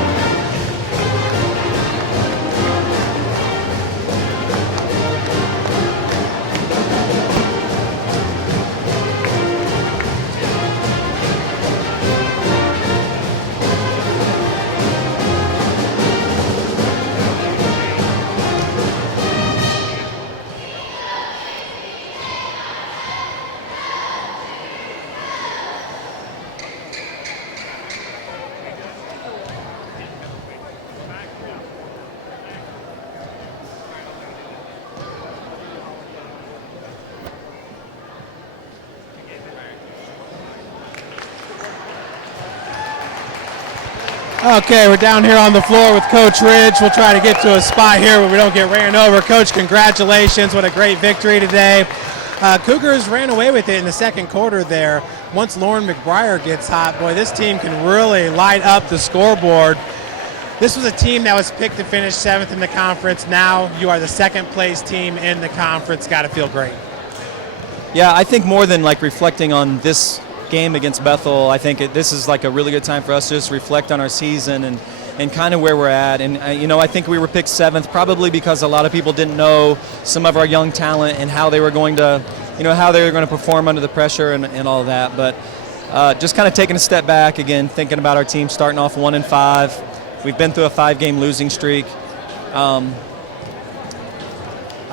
Okay, we're down here on the floor with Coach Ridge. We'll try to get to a spot here where we don't get ran over. Coach, congratulations. What a great victory today. Cougars ran away with it in the second quarter there. Once Lauren McBriar gets hot, boy, this team can really light up the scoreboard. This was a team that was picked to finish 7th in the conference. Now you are the second place team in the conference. Got to feel great. Yeah, I think more than like reflecting on this game against Bethel, I think this is like a really good time for us to just reflect on our season and kind of where we're at. And I think we were picked 7th probably because a lot of people didn't know some of our young talent and how they were going to perform under the pressure and all of that. But just kind of taking a step back again, thinking about our team starting off 1-5. We've been through a 5-game losing streak.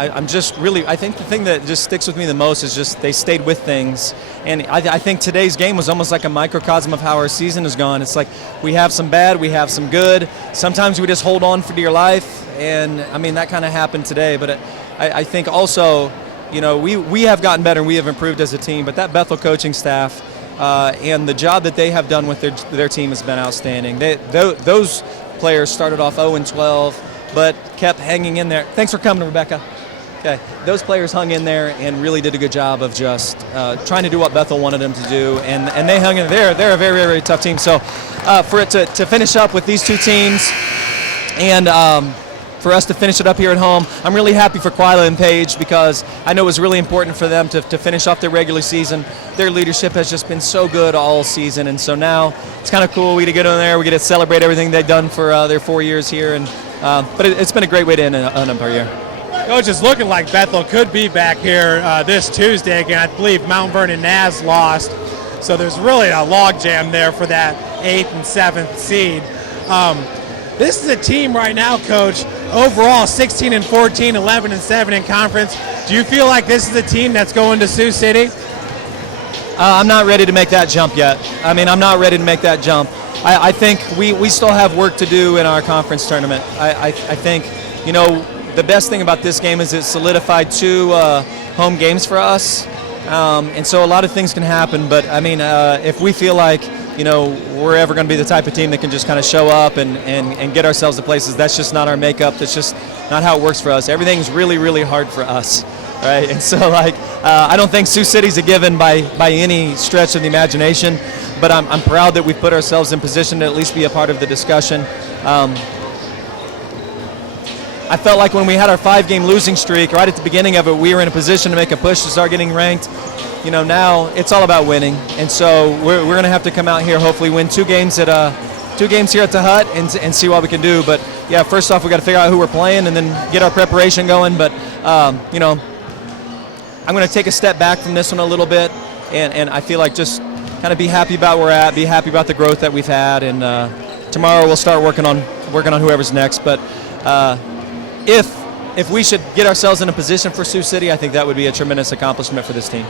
I think the thing that just sticks with me the most is just they stayed with things. And I think today's game was almost like a microcosm of how our season has gone. It's like we have some bad, we have some good. Sometimes we just hold on for dear life. And, I mean, that kind of happened today. But I think also, we have gotten better and we have improved as a team. But that Bethel coaching staff and the job that they have done with their team has been outstanding. Those players started off 0-12, but kept hanging in there. Thanks for coming, Rebecca. Okay, those players hung in there and really did a good job of just trying to do what Bethel wanted them to do, and they hung in there. They're a very, very tough team. So for it to finish up with these two teams and for us to finish it up here at home, I'm really happy for Quila and Paige because I know it was really important for them to finish off their regular season. Their leadership has just been so good all season, and so now it's kind of cool. We get to get in there. We get to celebrate everything they've done for their 4 years here, and but it's been a great way to end our year. Coach, it's looking like Bethel could be back here this Tuesday again. I believe Mount Vernon Naz lost, so there's really a logjam there for that 8th and 7th seed. This is a team right now, Coach, overall 16-14, 11-7 in conference. Do you feel like this is a team that's going to Sioux City? I'm not ready to make that jump yet. I think I think we still have work to do in our conference tournament. I think, the best thing about this game is it solidified 2 home games for us, and so a lot of things can happen. But if we feel like we're ever going to be the type of team that can just kind of show up and get ourselves to places, that's just not our makeup. That's just not how it works for us. Everything's really, really hard for us. right? And so, like, I don't think Sioux City's a given by any stretch of the imagination, but I'm proud that we've put ourselves in position to at least be a part of the discussion. I felt like when we had our 5-game losing streak, right at the beginning of it, we were in a position to make a push to start getting ranked. You know, now it's all about winning, and so we're going to have to come out here, hopefully win 2 games here at the Hut, and see what we can do. But yeah, first off, we got to figure out who we're playing, and then get our preparation going. But you know, I'm going to take a step back from this one a little bit, and I feel like just kind of be happy about where we're at, be happy about the growth that we've had, and tomorrow we'll start working on whoever's next. But if we should get ourselves in a position for Sioux City, I think that would be a tremendous accomplishment for this team.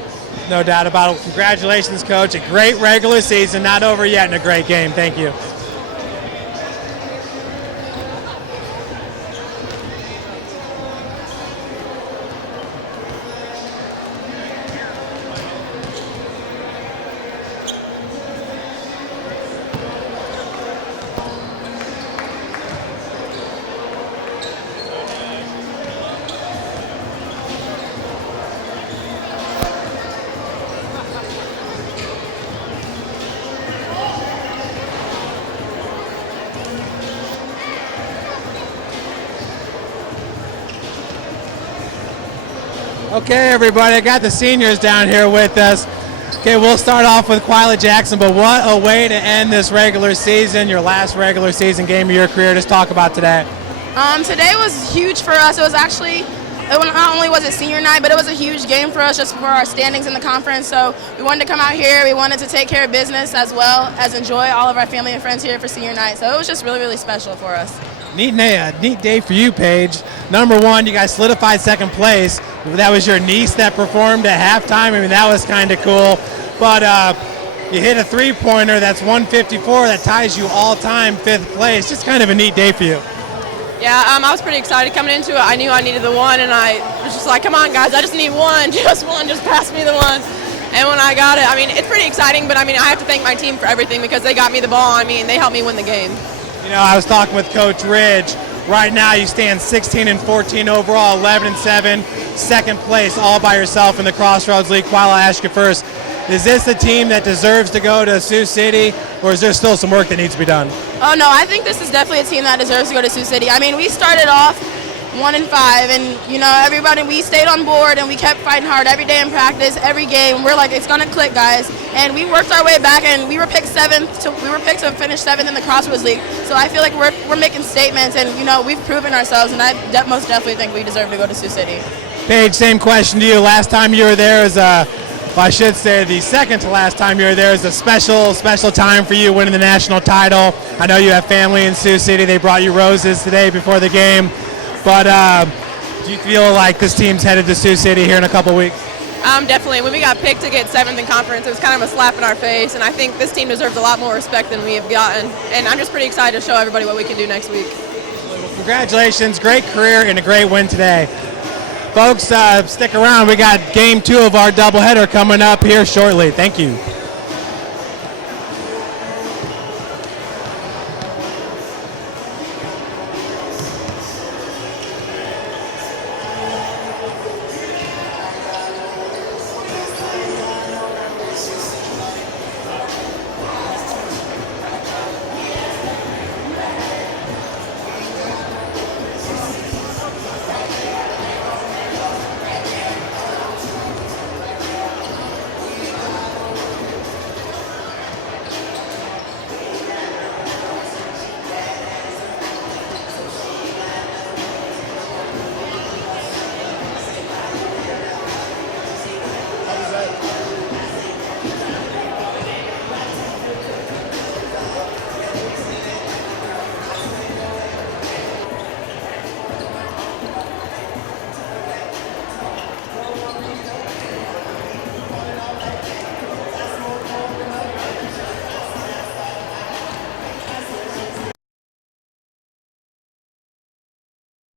No doubt about it. Congratulations, Coach. A great regular season, not over yet, and a great game. Thank you. Okay, everybody, I got the seniors down here with us. Okay, we'll start off with Quila Jackson, but what a way to end this regular season, your last regular season game of your career. Just talk about today. Today was huge for us. It was actually, not only was it senior night, but it was a huge game for us just for our standings in the conference. So we wanted to come out here. We wanted to take care of business as well as enjoy all of our family and friends here for senior night. So it was just really, really special for us. Neat day for you, Paige. Number one, you guys solidified second place. That was your niece that performed at halftime. I mean, that was kind of cool. But you hit a three-pointer that's 154. That ties you all-time 5th place. Just kind of a neat day for you. Yeah, I was pretty excited coming into it. I knew I needed the one, and I was just like, come on, guys, I just need one. Just one. Just pass me the one. And when I got it, I mean, it's pretty exciting, but I mean, I have to thank my team for everything because they got me the ball. I mean, they helped me win the game. You know, I was talking with Coach Ridge. Right now, you stand 16-14 overall, 11-7, second place, all by yourself in the Crossroads League. While I ask you first, is this a team that deserves to go to Sioux City, or is there still some work that needs to be done? Oh, no, I think this is definitely a team that deserves to go to Sioux City. I mean, we started off 1-5, and, you know, everybody, we stayed on board, and we kept fighting hard every day in practice, every game. We're like, it's going to click, guys. And we worked our way back, and we were picked to finish 7th in the Crossroads League. So I feel like we're making statements, and, you know, we've proven ourselves, and I most definitely think we deserve to go to Sioux City. Paige, same question to you. Last time you were there is I should say the second to last time you were there is a special time for you winning the national title. I know you have family in Sioux City. They brought you roses today before the game. But do you feel like this team's headed to Sioux City here in a couple weeks? Definitely. When we got picked to get 7th in conference, it was kind of a slap in our face, and I think this team deserves a lot more respect than we have gotten. And I'm just pretty excited to show everybody what we can do next week. Congratulations. Great career and a great win today. Folks, stick around. We got game 2 of our doubleheader coming up here shortly. Thank you.